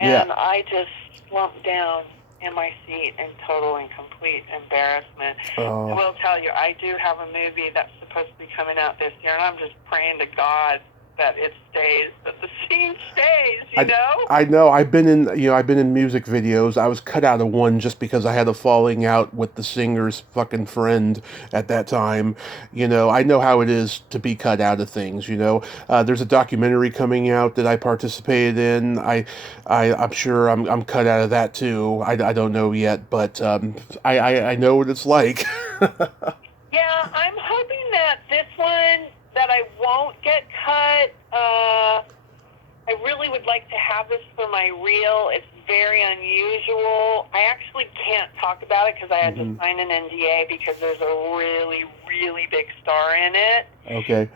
Yeah. And I just slumped down in my seat in total and complete embarrassment. I will tell you, I do have a movie that's supposed to be coming out this year, and I'm just praying to God that it stays, that the scene stays, you know? I know. I've been in music videos. I was cut out of one just because I had a falling out with the singer's fucking friend at that time. You know, I know how it is to be cut out of things, you know. There's a documentary coming out that I participated in. I'm sure I'm cut out of that too. I don't know yet, but I know what it's like. Yeah, I'm hoping that this one, that I won't get cut. I really would like to have this for my reel. It's very unusual. I actually can't talk about it because I had to sign an NDA because there's a really, really big star in it. Okay.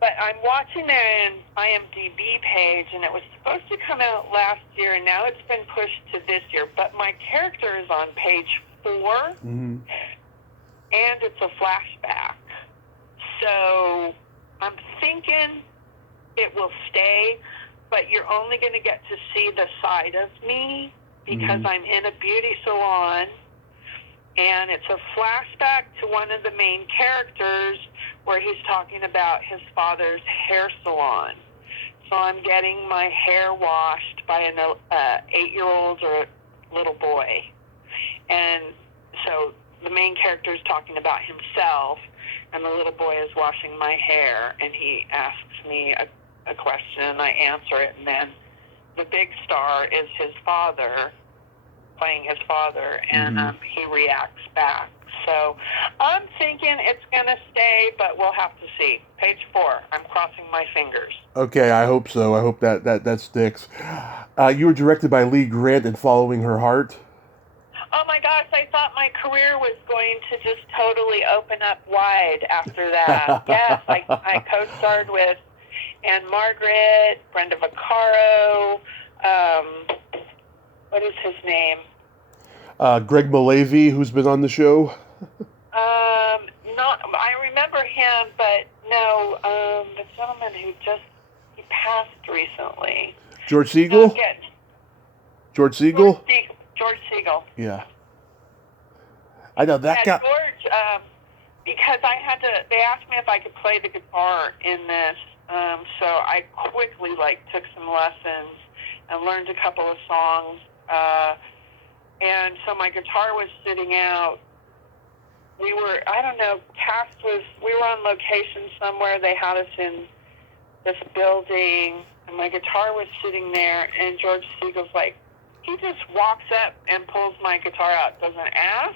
But I'm watching their IMDb page, and it was supposed to come out last year, and now it's been pushed to this year. But my character is on page 4, and it's a flashback. So I'm thinking it will stay, but you're only going to get to see the side of me because I'm in a beauty salon, and it's a flashback to one of the main characters where he's talking about his father's hair salon. So I'm getting my hair washed by an 8-year-old or a little boy. And so the main character is talking about himself, and the little boy is washing my hair, and he asks me a question, and I answer it, and then the big star is his father, playing his father, and he reacts back. So I'm thinking it's going to stay, but we'll have to see. Page 4. I'm crossing my fingers. Okay, I hope so. I hope that sticks. You were directed by Lee Grant in Following Her Heart. Oh my gosh, I thought my career was going to just totally open up wide after that. Yes, I co-starred with Anne Margaret, Brenda Vaccaro, what is his name? Greg Malavy, who's been on the show. Not, I remember him, but no, the gentleman who he passed recently. George Segal? George Segal? George Segal. Yeah. I know that guy. George, because they asked me if I could play the guitar in this, so I quickly, took some lessons and learned a couple of songs, and so my guitar was sitting out. We were on location somewhere. They had us in this building, and my guitar was sitting there, and George Segal's he just walks up and pulls my guitar out, doesn't ask,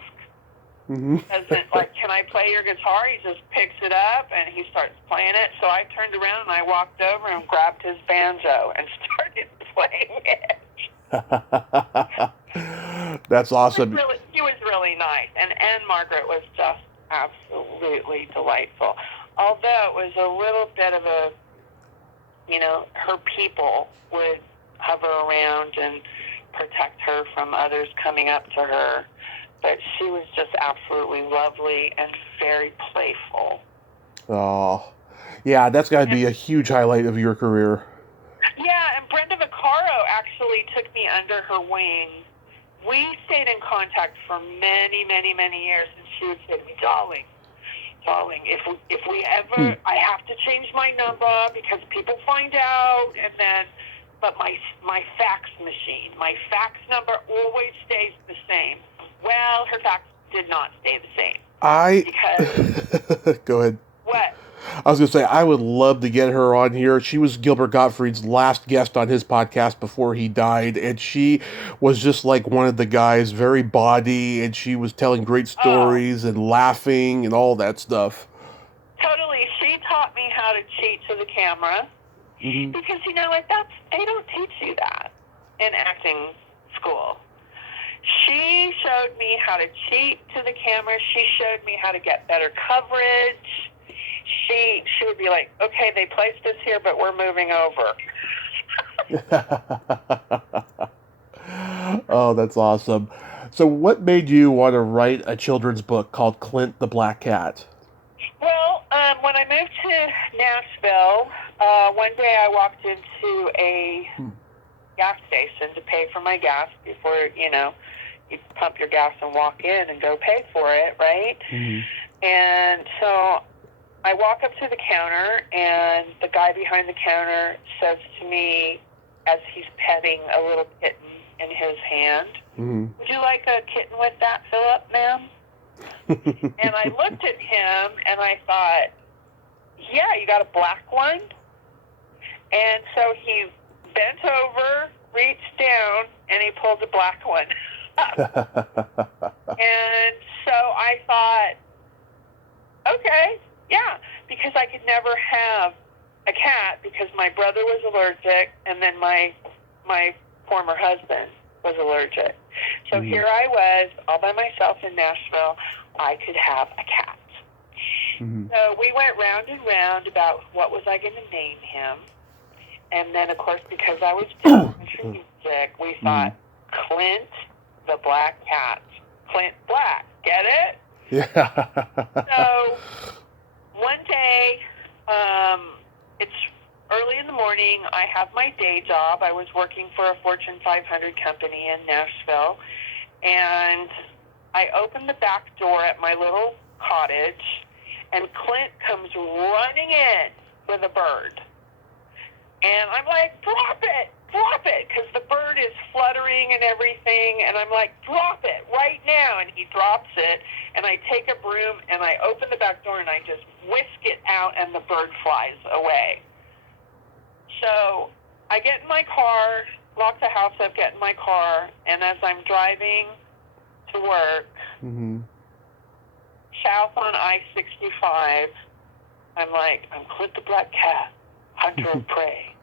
doesn't, can I play your guitar? He just picks it up, and he starts playing it. So I turned around, and I walked over and grabbed his banjo and started playing it. That's awesome. He was really nice, and Anne Margaret was just absolutely delightful. Although it was a little bit of a, her people would hover around and protect her from others coming up to her, but she was just absolutely lovely and very playful. Oh, yeah, that's got to be a huge highlight of your career. Yeah, and Brenda Vaccaro actually took me under her wing. We stayed in contact for many, many, many years, and she would say to me, darling, if we ever, I have to change my number because people find out, and then, but my fax machine, my fax number always stays the same. Well, her fax did not stay the same. Because Go ahead. What? I was going to say, I would love to get her on here. She was Gilbert Gottfried's last guest on his podcast before he died, and she was just like one of the guys, very bawdy, and she was telling great stories and laughing and all that stuff. Totally. She taught me how to cheat to the camera, because, they don't teach you that in acting school. She showed me how to cheat to the camera. She showed me how to get better coverage. She would be like, okay, they placed us here, but we're moving over. Oh, that's awesome. So, what made you want to write a children's book called Clint the Black Cat? Well, when I moved to Nashville, one day I walked into a gas station to pay for my gas before, you pump your gas and walk in and go pay for it, right? Mm-hmm. And so I walk up to the counter, and the guy behind the counter says to me, as he's petting a little kitten in his hand, Mm-hmm. "Would you like a kitten with that, Philip, ma'am?" And I looked at him, and I thought, yeah, you got a black one? And so he bent over, reached down, and he pulled a black one up. And so I thought, okay, yeah, because I could never have a cat because my brother was allergic, and then my former husband was allergic. So here I was, all by myself in Nashville. I could have a cat. So we went round and round about what was I going to name him. And then, of course, because I was doing country music, we thought, Clint the Black Cat. Clint Black, get it? Yeah. So one day, it's early in the morning. I have my day job. I was working for a Fortune 500 company in Nashville. And I opened the back door at my little cottage, and Clint comes running in with a bird. And I'm like, drop it, because the bird is fluttering and everything. And I'm like, drop it right now. And he drops it, and I take a broom, and I open the back door, and I just whisk it out, and the bird flies away. So I get in my car, lock the house up, get in my car, and as I'm driving to work, south on I-65, I'm like, I'm Clint the Black Cat, hunter of prey.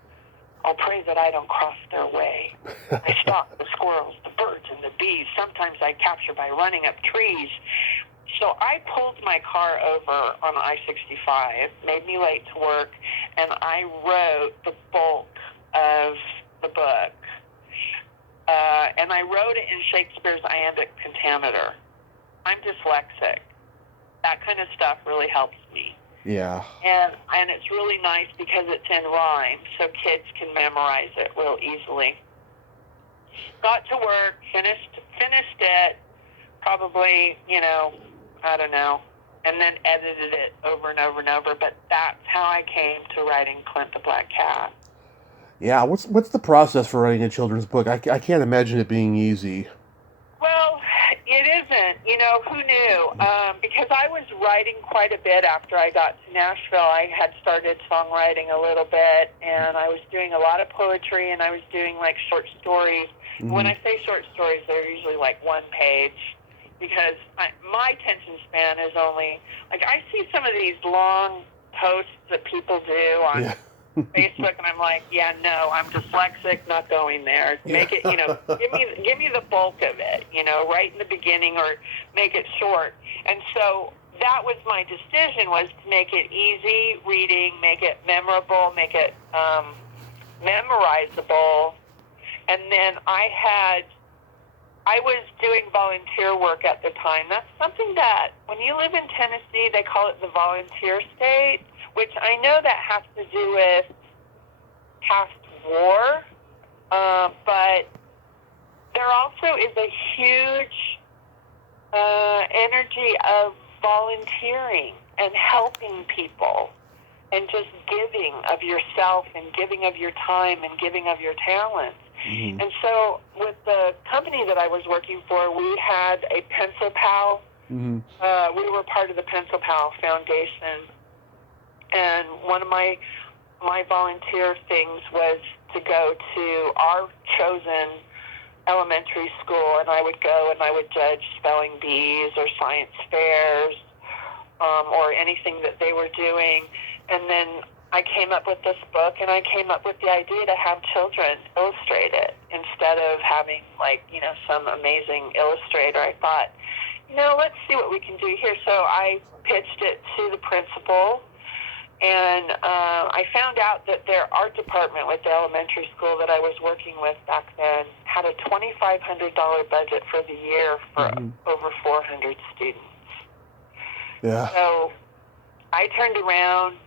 I'll pray that I don't cross their way. I stalk the squirrels, the birds, and the bees. Sometimes I capture by running up trees. So I pulled my car over on I-65, made me late to work, and I wrote the bulk of the book. And I wrote it in Shakespeare's iambic pentameter. I'm dyslexic. That kind of stuff really helps me. Yeah. And it's really nice because it's in rhyme, so kids can memorize it real easily. Got to work, finished it, probably, I don't know, and then edited it over and over and over. But that's how I came to writing Clint the Black Cat. Yeah, what's the process for writing a children's book? I can't imagine it being easy. Well, it isn't. Who knew? Because I was writing quite a bit after I got to Nashville. I had started songwriting a little bit, and I was doing a lot of poetry, and I was doing, short stories. When I say short stories, they're usually, one page, because my attention span is only, I see some of these long posts that people do on Facebook, and I'm like, yeah, no, I'm dyslexic, not going there. Make it, give me the bulk of it, right in the beginning, or make it short. And so that was my decision, was to make it easy reading, make it memorable, make it memorizable. And then I was doing volunteer work at the time. That's something that, when you live in Tennessee, they call it the volunteer state, which I know that has to do with past war, but there also is a huge energy of volunteering and helping people and just giving of yourself and giving of your time and giving of your talents. And so with the company that I was working for, we had a Pencil Pal. We were part of the Pencil Pal Foundation. And one of my volunteer things was to go to our chosen elementary school, and I would go and I would judge spelling bees or science fairs or anything that they were doing. And then I came up with this book, and I came up with the idea to have children illustrate it instead of having, some amazing illustrator. I thought, let's see what we can do here. So I pitched it to the principal, and I I found out that their art department with the elementary school that I was working with back then had a $2,500 budget for the year for over 400 students. Yeah. So I turned around,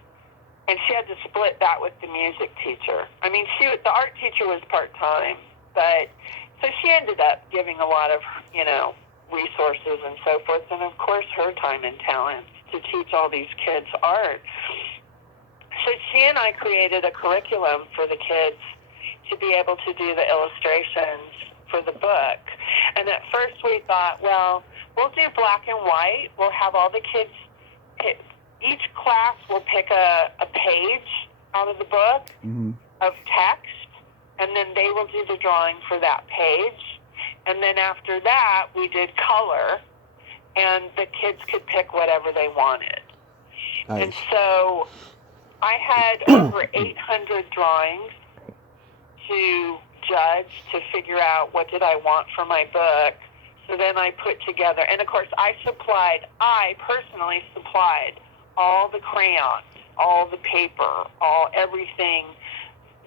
and she had to split that with the music teacher. I mean, the art teacher was part-time, but so she ended up giving a lot of, resources and so forth, and of course her time and talents to teach all these kids art. So she and I created a curriculum for the kids to be able to do the illustrations for the book. And at first we thought, well, we'll do black and white. We'll have all the kids, each class will pick a page out of the book of text, and then they will do the drawing for that page. And then after that, we did color, and the kids could pick whatever they wanted. Nice. And so I had over 800 drawings to judge to figure out what did I want for my book. So then I put together, and of course I personally supplied all the crayons, all the paper, everything,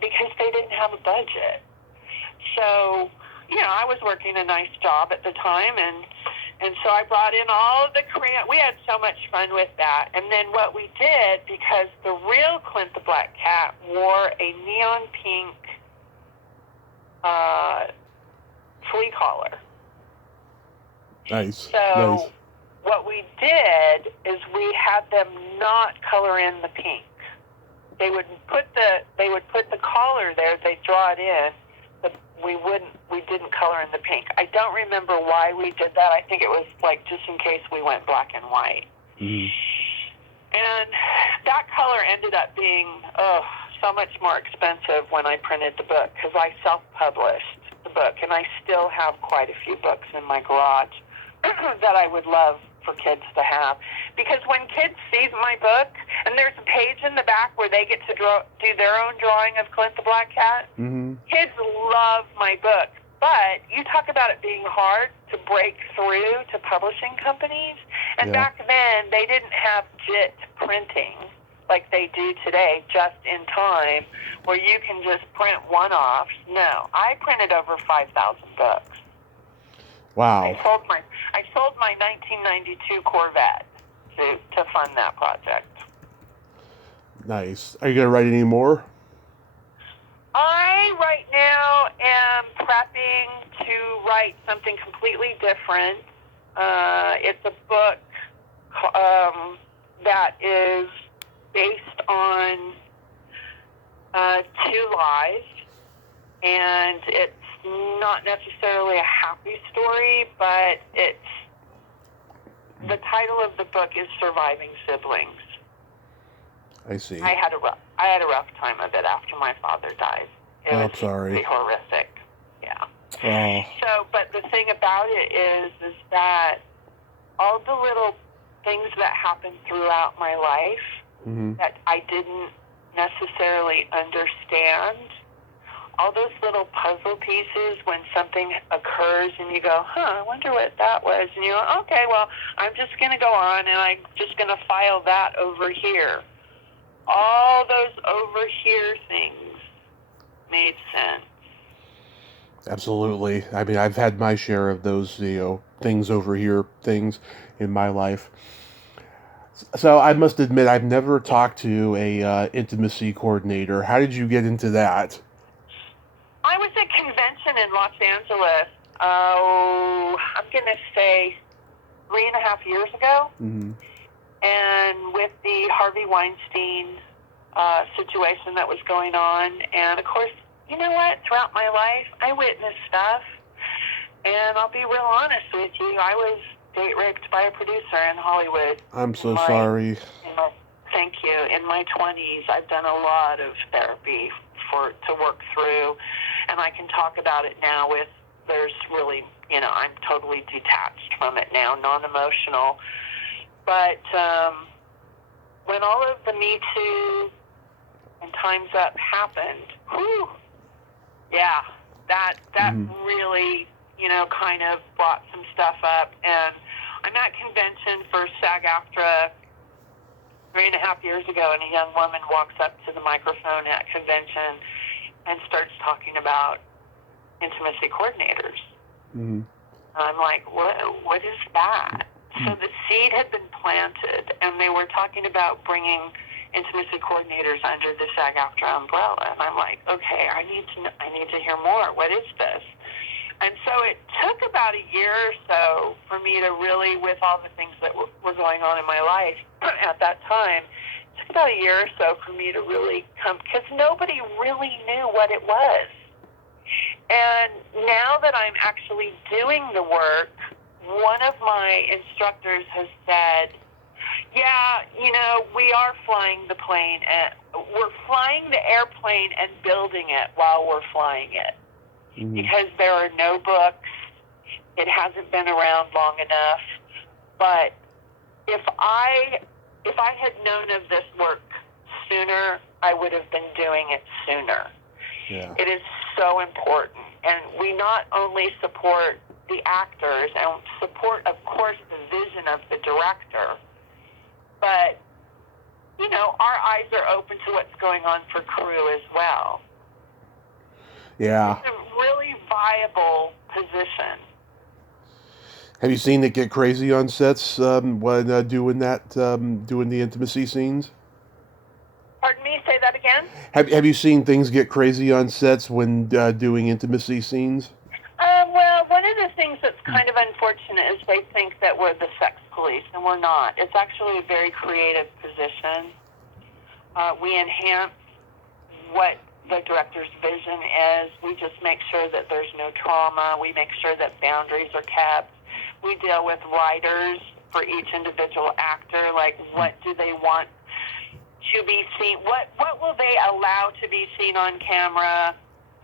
because they didn't have a budget. So, I was working a nice job at the time, and so I brought in all of the crayons. We had so much fun with that. And then what we did, because the real Clint the Black Cat wore a neon pink flea collar. Nice. So what we did is we had them not color in the pink. They would put the collar there, they'd draw it in, but we didn't color in the pink. I don't remember why we did that. I think it was just in case we went black and white. Mm-hmm. And that color ended up being so much more expensive when I printed the book, because I self-published the book, and I still have quite a few books in my garage that I would love for kids to have. Because when kids see my book, and there's a page in the back where they get to do their own drawing of Clint the Black Cat, kids love my book. But you talk about it being hard to break through to publishing companies. And back then, they didn't have JIT printing like they do today, just in time, where you can just print one-offs. No, I printed over 5,000 books. Wow. I sold my 1992 Corvette to fund that project. Nice. Are you going to write any more? I, right now, am prepping to write something completely different. It's a book that is based on 2 lies, and it's not necessarily a happy story, but the title of the book is Surviving Siblings. I see. I had a rough time of it after my father died. It was sorry. pretty horrific. Yeah. Oh. So, but the thing about it is that all the little things that happened throughout my life that I didn't necessarily understand, all those little puzzle pieces when something occurs and you go, I wonder what that was. And you go, okay, well, I'm just going to go on and I'm just going to file that over here. All those over here things made sense. Absolutely. I mean, I've had my share of those, things over here, things in my life. So I must admit, I've never talked to a intimacy coordinator. How did you get into that? I was at convention in Los Angeles, I'm going to say 3.5 years ago. And with the Harvey Weinstein situation that was going on. And, of course, you know what? Throughout my life, I witnessed stuff. And I'll be real honest with you. I was date raped by a producer in Hollywood. I'm so sorry. Thank you. In my 20s, I've done a lot of therapy to work through. And I can talk about it now there's really, I'm totally detached from it now, non-emotional. But when all of the Me Too and Time's Up happened, that really, kind of brought some stuff up. And I'm at convention for SAG-AFTRA 3.5 years ago, and a young woman walks up to the microphone at convention and starts talking about intimacy coordinators. Mm-hmm. I'm like, what is that? So the seed had been planted, and they were talking about bringing intimacy coordinators under the SAG-AFTRA umbrella. And I'm like, okay, I need to hear more. What is this? And so it took about a year or so for me to really, with all the things that were going on in my life at that time, it took about a year or so for me to really come, because nobody really knew what it was. And now that I'm actually doing the work, one of my instructors has said, yeah, we are flying the plane, and we're flying the airplane and building it while we're flying it. Mm-hmm. Because there are no books, it hasn't been around long enough. But if I had known of this work sooner, I would have been doing it sooner. Yeah. It is so important. And we not only support the actors and support, of course, the vision of the director, but, our eyes are open to what's going on for crew as well. Yeah. It's a really viable position. Have you seen it get crazy on sets when doing the intimacy scenes? Pardon me, say that again? Have you seen things get crazy on sets when doing intimacy scenes? Well, one of the things that's kind of unfortunate is they think that we're the sex police, and we're not. It's actually a very creative position. We enhance what the director's vision is. We just make sure that there's no trauma. We make sure that boundaries are kept. We deal with writers for each individual actor, like what do they want to be seen, what will they allow to be seen on camera,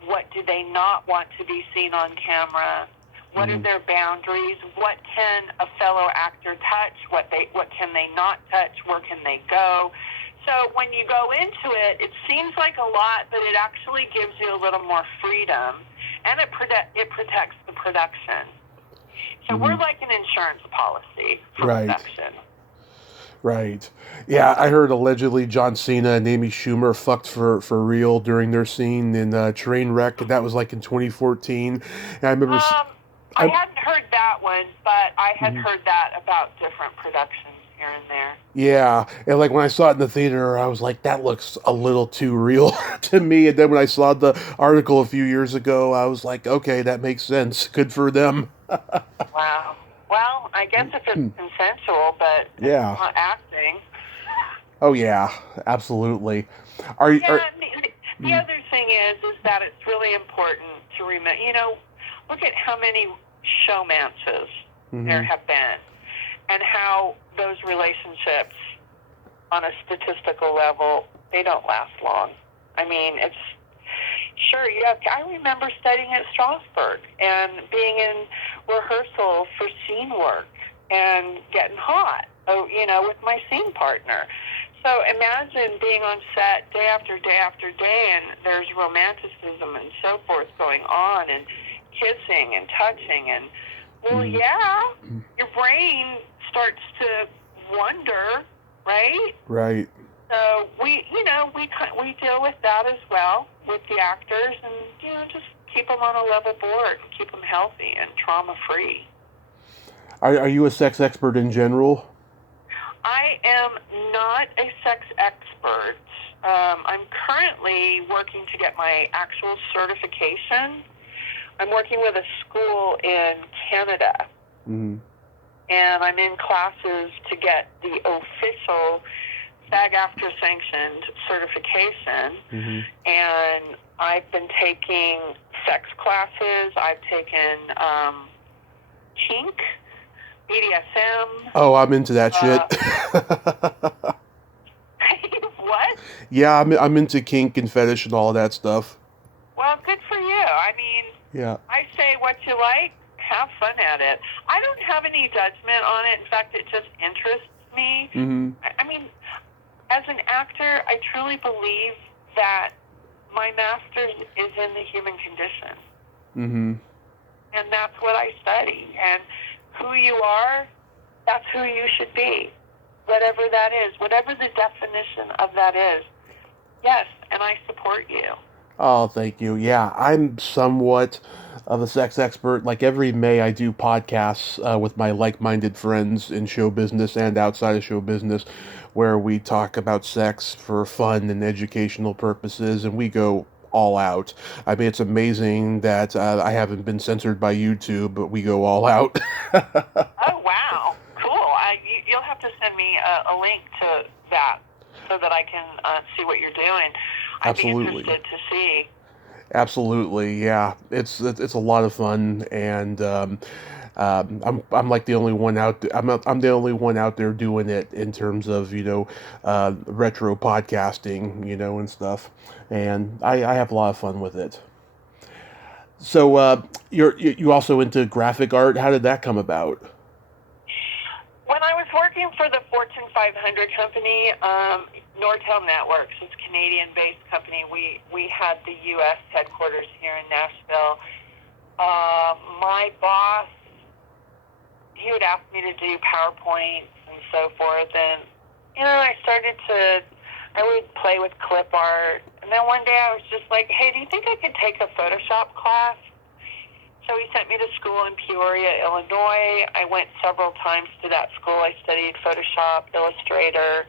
what do they not want to be seen on camera, what are their boundaries, what can a fellow actor touch, what can they not touch, where can they go. So when you go into it, it seems like a lot, but it actually gives you a little more freedom, and it protects the production. So we're like an insurance policy for production. Right. Yeah, I heard allegedly John Cena and Amy Schumer fucked for real during their scene in Trainwreck, and that was like in 2014. And I remember... I hadn't heard that one, but I had heard that about different productions here and there. Yeah, and like when I saw it in the theater, I was like, that looks a little too real to me. And then when I saw the article a few years ago, I was like, okay, that makes sense. Good for them. Wow. Well, I guess if it's consensual, but it's not acting. Oh, yeah, absolutely. The other thing is that it's really important to remember, look at how many showmances there have been, and how those relationships, on a statistical level, they don't last long. I mean, it's sure. I remember studying at Strasbourg and being in rehearsal for scene work and getting hot, with my scene partner. So imagine being on set day after day after day, and there's romanticism and so forth going on, and kissing and touching, and your brain starts to wonder, right? Right. So we deal with that as well with the actors, and just keep them on a level board, keep them healthy and trauma free. Are you a sex expert in general? I am not a sex expert. I'm currently working to get my actual certification. I'm working with a school in Canada, and I'm in classes to get the official SAG-AFTRA sanctioned certification, and I've been taking sex classes. I've taken kink, BDSM. Oh, I'm into that shit. What? Yeah, I'm into kink and fetish and all that stuff. Well, good for you. I mean, I say what you like, have fun at it. I don't have any judgment on it. In fact, it just interests me. I mean, as an actor, I truly believe that my master's is in the human condition. And that's what I study. And who you are, that's who you should be. whatever that is, whatever the definition of that is. Yes, and I support you. Oh, thank you. Yeah, I'm somewhat of a sex expert. Like every May, I do podcasts with my like-minded friends in show business and outside of show business, where we talk about sex for fun and educational purposes, and we go all out. I mean, it's amazing that I haven't been censored by YouTube, but we go all out. Oh, wow. Cool. You'll have to send me a link to that so that I can see what you're doing. I'd be Absolutely. interested to see. Absolutely, yeah. It's a lot of fun, and I'm like the only one out. I'm the only one out there doing it in terms of retro podcasting, and stuff. And I have a lot of fun with it. So you also into graphic art? How did that come about? When I was working for the Fortune 500 company, Nortel Networks, it's a Canadian-based company. We had the U.S. headquarters here in Nashville. My boss, he would ask me to do PowerPoints and so forth, and I would play with clip art. And then one day I was just like, hey, do you think I could take a Photoshop class? So he sent me to school in Peoria, Illinois. I went several times to that school. I studied Photoshop, Illustrator,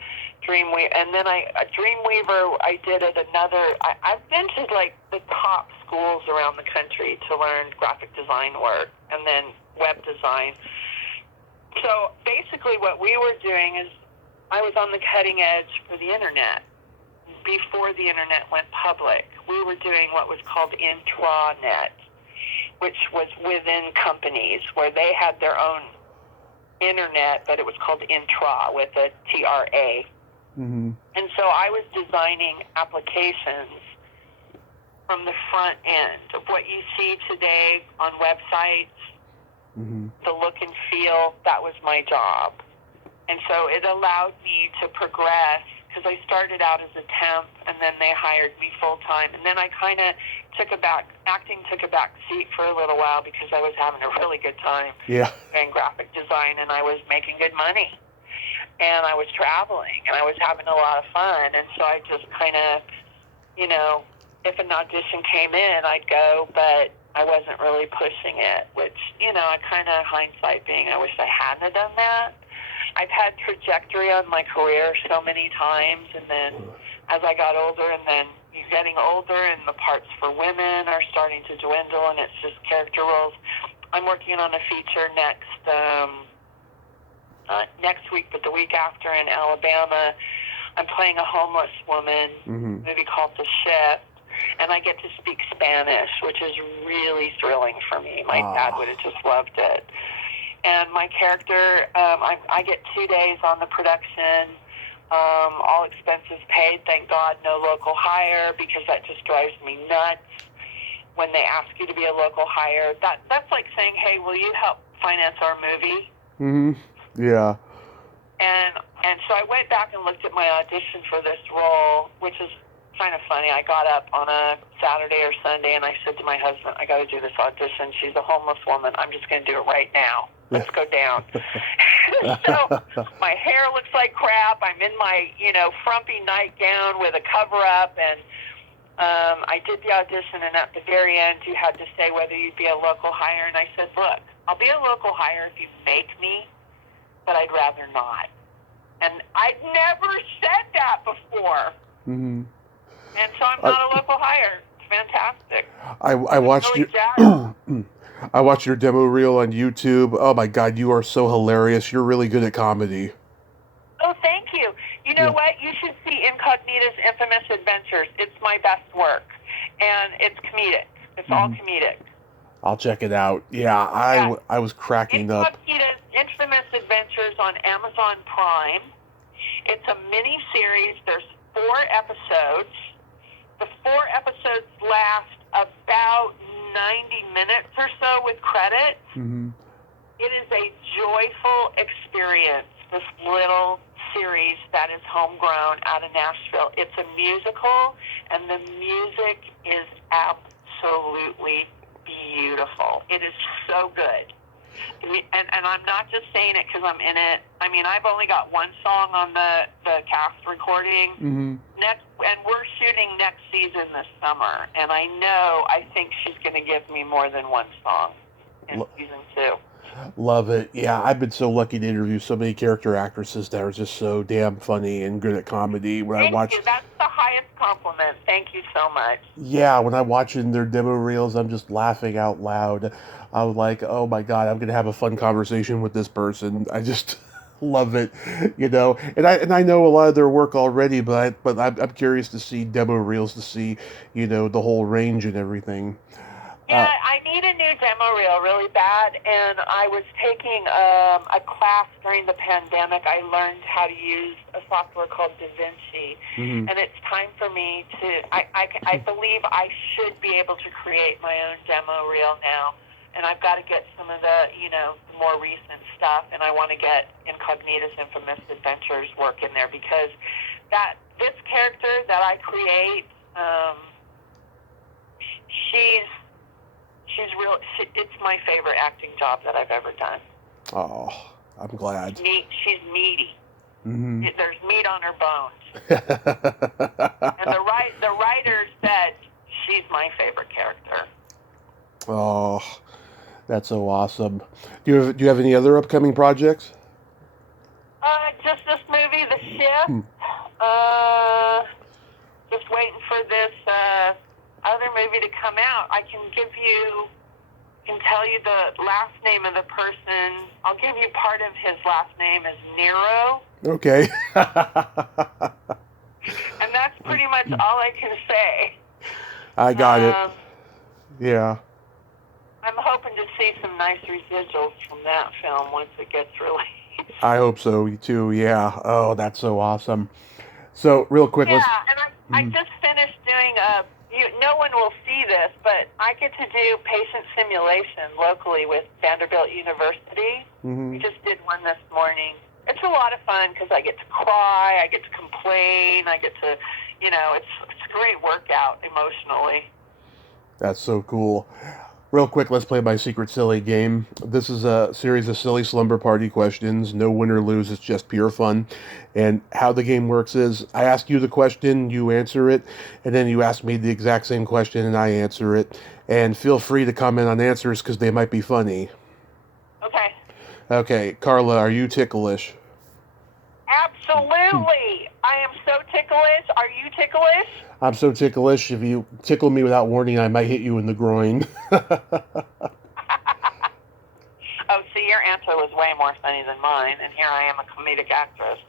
Dreamweaver, and then Dreamweaver I did at another. I've been to like the top schools around the country to learn graphic design work and then web design. So basically what we were doing is I was on the cutting edge for the internet. Before the internet went public, we were doing what was called intranet, which was within companies where they had their own internet, but it was called intra with a TRA. Mm-hmm. And so I was designing applications from the front end of what you see today on websites, Mm-hmm. the look and feel. That was my job. And so it allowed me to progress because I started out as a temp and then they hired me full time. And then I kind of acting took a back seat for a little while because I was having a really good time in graphic design and I was making good money. And I was traveling and I was having a lot of fun. And so I just kind of, if an audition came in, I'd go, but I wasn't really pushing it, which, I kind of hindsight being, I wish I hadn't done that. I've had trajectory on my career so many times, and then as I got older, and then you're getting older, and the parts for women are starting to dwindle, and it's just character roles. I'm working on a feature next week, but the week after in Alabama. I'm playing a homeless woman, movie called The Shift, and I get to speak Spanish, which is really thrilling for me. My dad would have just loved it. And my character, I get 2 days on the production, all expenses paid, thank God, no local hire, because that just drives me nuts when they ask you to be a local hire. That's like saying, hey, will you help finance our movie? Mm-hmm. Yeah. And so I went back and looked at my audition for this role, which is kind of funny. I got up on a Saturday or Sunday, and I said to my husband, I got to do this audition. She's a homeless woman. I'm just going to do it right now. Let's go down. So my hair looks like crap. I'm in my, frumpy nightgown with a cover-up, and I did the audition, and at the very end, you had to say whether you'd be a local hire. And I said, look, I'll be a local hire if you make me, but I'd rather not. And I'd never said that before. Mm-hmm. And so I'm not a local hire. It's fantastic. I watched really I watched your demo reel on YouTube. Oh my God, you are so hilarious. You're really good at comedy. Oh, thank you. You know what? You should see Incognita's Infamous Adventures. It's my best work. And it's comedic. It's all comedic. I'll check it out. Yeah, I was cracking up. Incognita's Infamous Adventures on Amazon Prime. It's a mini-series. There's 4 episodes. The 4 episodes last about 90 minutes or so with credits. Mm-hmm. It is a joyful experience, this little series that is homegrown out of Nashville. It's a musical, and the music is absolutely beautiful. It is so good. And I'm not just saying it because I'm in it. I mean, I've only got one song on the cast recording. Mm-hmm. And we're shooting next season this summer. And I think she's going to give me more than one song in season 2. Love it. Yeah, I've been so lucky to interview so many character actresses that are just so damn funny and good at comedy. Thank you. That's the highest compliment. Thank you so much. Yeah, when I'm watching their demo reels, I'm just laughing out loud. I'm like, oh my God, I'm gonna have a fun conversation with this person. I just love it, And I know a lot of their work already, but I'm curious to see demo reels to see, the whole range and everything. Yeah, I need a new demo reel really bad, and I was taking a class during the pandemic. I learned how to use a software called DaVinci, Mm-hmm. and it's time for me to, I believe I should be able to create my own demo reel now, and I've got to get some of the, the more recent stuff, and I want to get Incognita's Infamous Adventures work in there, because this character that I create, it's my favorite acting job that I've ever done. Oh, I'm glad. She's meaty. Mm-hmm. There's meat on her bones. And the writer said she's my favorite character. Oh, that's so awesome. Do you have any other upcoming projects? Just this movie, The Shift. Just waiting for this other movie to come out. I can tell you the last name of the person. I'll give you part of his last name is Nero. Okay. And that's pretty much all I can say. I got it. Yeah. I'm hoping to see some nice residuals from that film once it gets released. I hope so too. Yeah. Oh, that's so awesome. So, real quick, and I just finished doing no one will see this, but I get to do patient simulation locally with Vanderbilt University. Mm-hmm. We just did one this morning. It's a lot of fun because I get to cry, I get to complain, I get to, it's a great workout emotionally. That's so cool. Real quick, let's play my secret silly game. This is a series of silly slumber party questions. No win or lose, it's just pure fun. And how the game works is, I ask you the question, you answer it, and then you ask me the exact same question and I answer it. And feel free to comment on answers because they might be funny. Okay. Okay, Carla, are you ticklish? Absolutely. I am so ticklish. Are you ticklish? I'm so ticklish. If you tickle me without warning, I might hit you in the groin. Oh, see, your answer was way more funny than mine, and here I am, a comedic actress.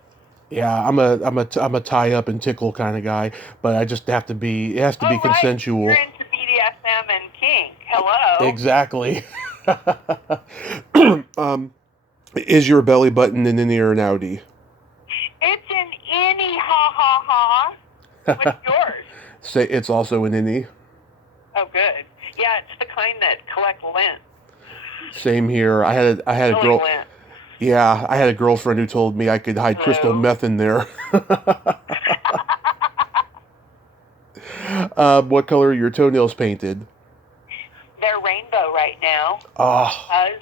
Yeah, I'm a tie up and tickle kind of guy, but I just have to be. It has to be consensual. You're into BDSM and kink. Hello. Exactly. Is your belly button an innie or an outie? It's an innie, ha ha ha. What's yours? Say it's also an innie. Oh, good. Yeah, it's the kind that collect lint. Same here. I had a girl. Lint. Yeah, I had a girlfriend who told me I could hide crystal meth in there. What color are your toenails painted? They're rainbow right now. Oh. Because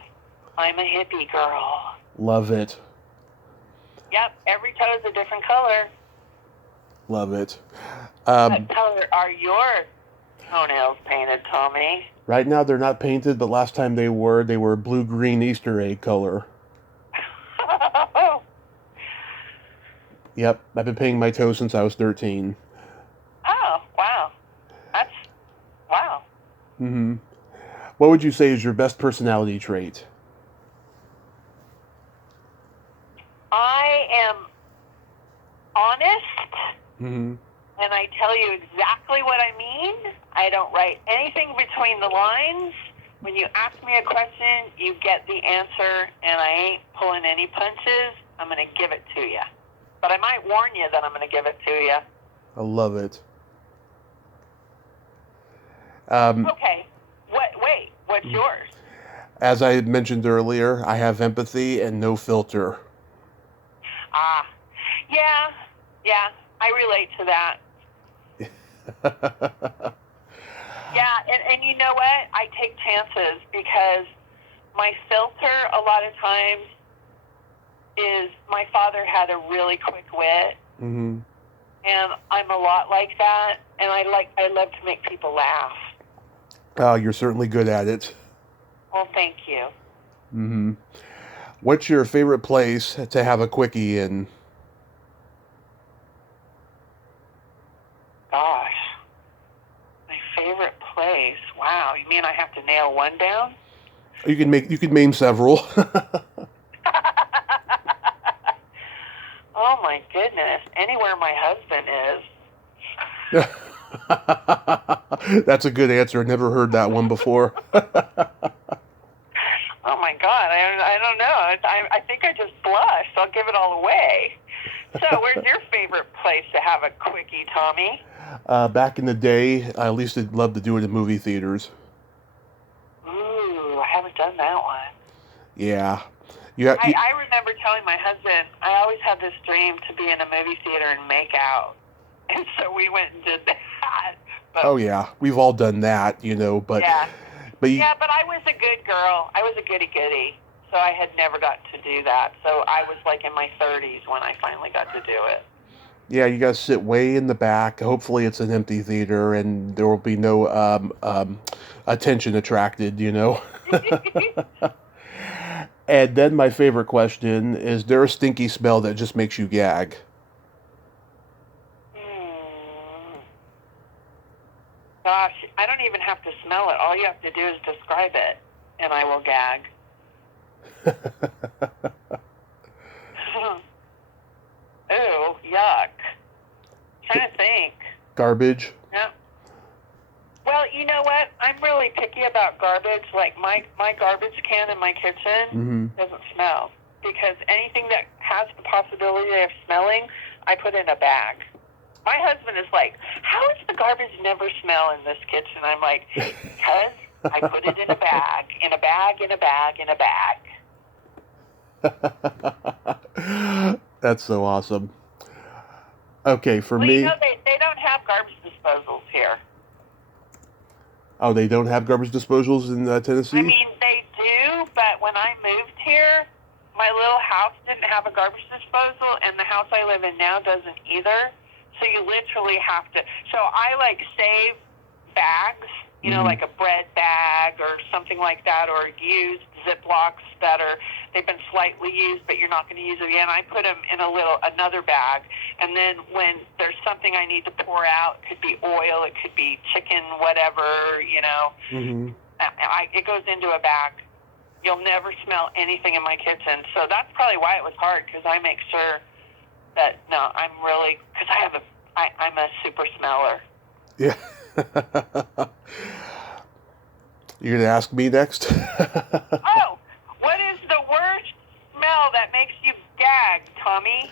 I'm a hippie girl. Love it. Yep, every toe is a different color. Love it. What color are your toenails painted, Tommy? Right now they're not painted, but last time they were blue-green Easter egg color. Yep, I've been painting my toes since I was 13. Oh, wow. Wow. Mm-hmm. What would you say is your best personality trait? I am honest, Mm-hmm. and I tell you exactly what I mean. I don't write anything between the lines. When you ask me a question, you get the answer, and I ain't pulling any punches. I'm going to give it to you. But I might warn you that I'm going to give it to you. I love it. Okay. Wait, what's yours? As I mentioned earlier, I have empathy and no filter. Yeah, I relate to that. Yeah, and you know what? I take chances because my filter a lot of times is my father had a really quick wit, Mm-hmm. and I'm a lot like that, and I love to make people laugh. Oh, you're certainly good at it. Well, thank you. Mm-hmm. What's your favorite place to have a quickie in? Gosh, my favorite place. Wow, you mean I have to nail one down? You can name several. Oh my goodness, anywhere my husband is. That's a good answer. Never heard that one before. Oh my God, I don't know. I think I just blushed. I'll give it all away. So, where's your favorite place to have a quickie, Tommy? Back in the day, I at least did love to do it in movie theaters. Ooh, I haven't done that one. Yeah. I remember telling my husband, I always had this dream to be in a movie theater and make out. And so we went and did that. But, oh yeah, we've all done that, but yeah. but Yeah, but I was a good girl. I was a goody-goody. So I had never gotten to do that. So I was like in my 30s when I finally got to do it. yeah, you gotta sit way in the back. Hopefully it's an empty theater and there will be no attention attracted, And then my favorite question is there a stinky smell that just makes you gag? Gosh, I don't even have to smell it. All you have to do is describe it, and I will gag. Ooh, yuck. Trying to think. Garbage? Yeah. Well, you know what? I'm really picky about garbage. Like my garbage can in my kitchen doesn't smell. Because anything that has the possibility of smelling, I put in a bag. My husband is like, how does the garbage never smell in this kitchen? I'm like, because I put it in a bag, in a bag, in a bag, in a bag. That's so awesome. Okay, for well, me... you know, they don't have garbage disposals here. Oh, they don't have garbage disposals in Tennessee? I mean, they do, but when I moved here, my little house didn't have a garbage disposal, and the house I live in now doesn't either. So you literally have to. So I save bags, like a bread bag or something like that, or used Ziplocs they've been slightly used, but you're not going to use it again. I put them in another bag, and then when there's something I need to pour out, it could be oil, it could be chicken, whatever, it goes into a bag. You'll never smell anything in my kitchen. So that's probably why it was hard, because I make sure that, I'm a super smeller. Yeah. You're going to ask me next? Oh, what is the worst smell that makes you gag, Tommy?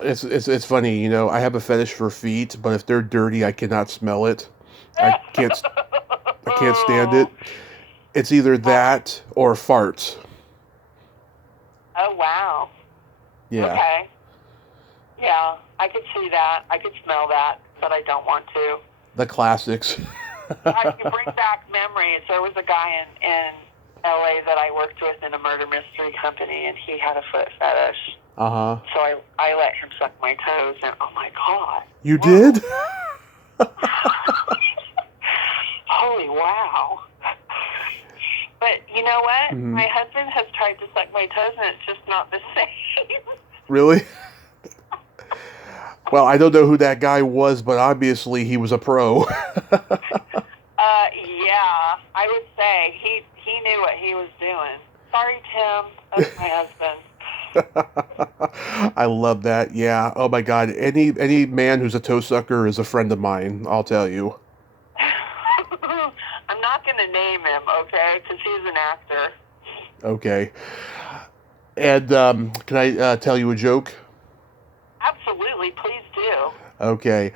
It's funny, I have a fetish for feet, but if they're dirty, I cannot smell it. I can't stand it. It's either that or farts. Oh, wow. Yeah. Okay. Yeah, I could see that. I could smell that, but I don't want to. The classics. I can bring back memories. There was a guy in L.A. that I worked with in a murder mystery company, and he had a foot fetish. Uh-huh. So I let him suck my toes, and oh my God. You did? Holy wow. But you know what? My husband has tried to suck my toes, and it's just not the same. Really? Well, I don't know who that guy was, but obviously he was a pro. Yeah, I would say he knew what he was doing. Sorry, Tim. That's my husband. I love that. Yeah. Oh my God. Any man who's a toe sucker is a friend of mine. I'll tell you. I'm not going to name him, okay? Because he's an actor. Okay. And can I tell you a joke? Absolutely, please do. Okay.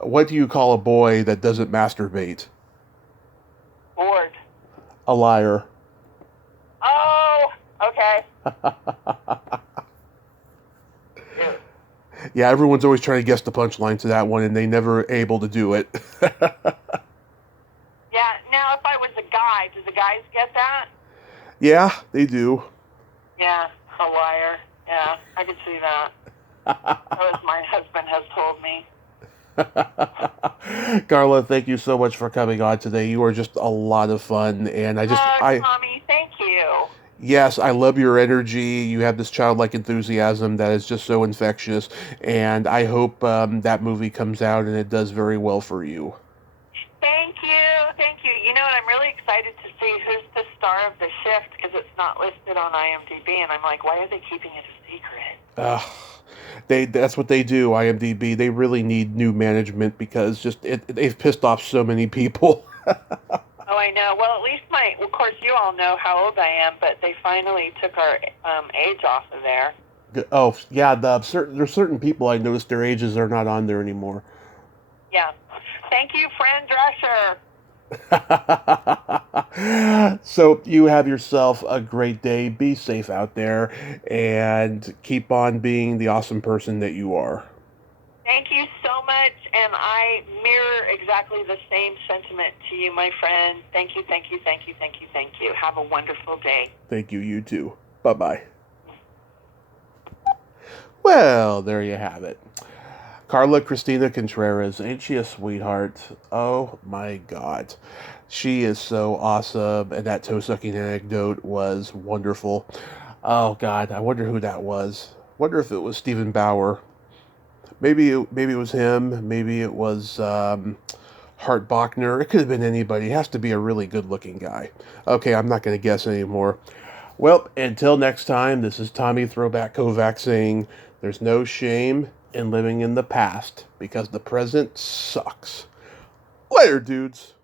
What do you call a boy that doesn't masturbate? Bored. A liar. Oh, okay. Yeah, everyone's always trying to guess the punchline to that one, and they never able to do it. Yeah, now if I was a guy, do the guys get that? Yeah, they do. Yeah, a liar. Yeah, I can see that. As my husband has told me. Carla, thank you so much for coming on today. You are just a lot of fun, and Tommy, thank you. yes, I love your energy. You have this childlike enthusiasm that is just so infectious, and I hope that movie comes out and it does very well for you. Thank you, thank you. You know, I'm really excited to see who's the star of the shift because it's not listed on IMDb, and I'm like, why are they keeping it a secret? That's what they do. IMDb. They really need new management because they've pissed off so many people. Oh, I know. Well, at least of course, you all know how old I am, but they finally took our age off of there. Oh yeah, there's certain people I noticed their ages are not on there anymore. Yeah. Thank you, friend Drescher. So you have yourself a great day. Be safe out there and keep on being the awesome person that you are. Thank you so much, and I mirror exactly the same sentiment to you, my friend. Thank you, thank you, thank you, thank you, thank you. Have a wonderful day. Thank you, you too. Bye-bye. Well, there you have it. Carla Christina Contreras, ain't she a sweetheart? Oh my God. She is so awesome, and that toe-sucking anecdote was wonderful. Oh God, I wonder who that was. Wonder if it was Stephen Bauer. Maybe it was him. Maybe it was Hart Bachner. It could have been anybody. It has to be a really good-looking guy. Okay, I'm not going to guess anymore. Well, until next time, this is Tommy Throwback Kovac saying there's no shame in living in the past because the present sucks. Later, dudes.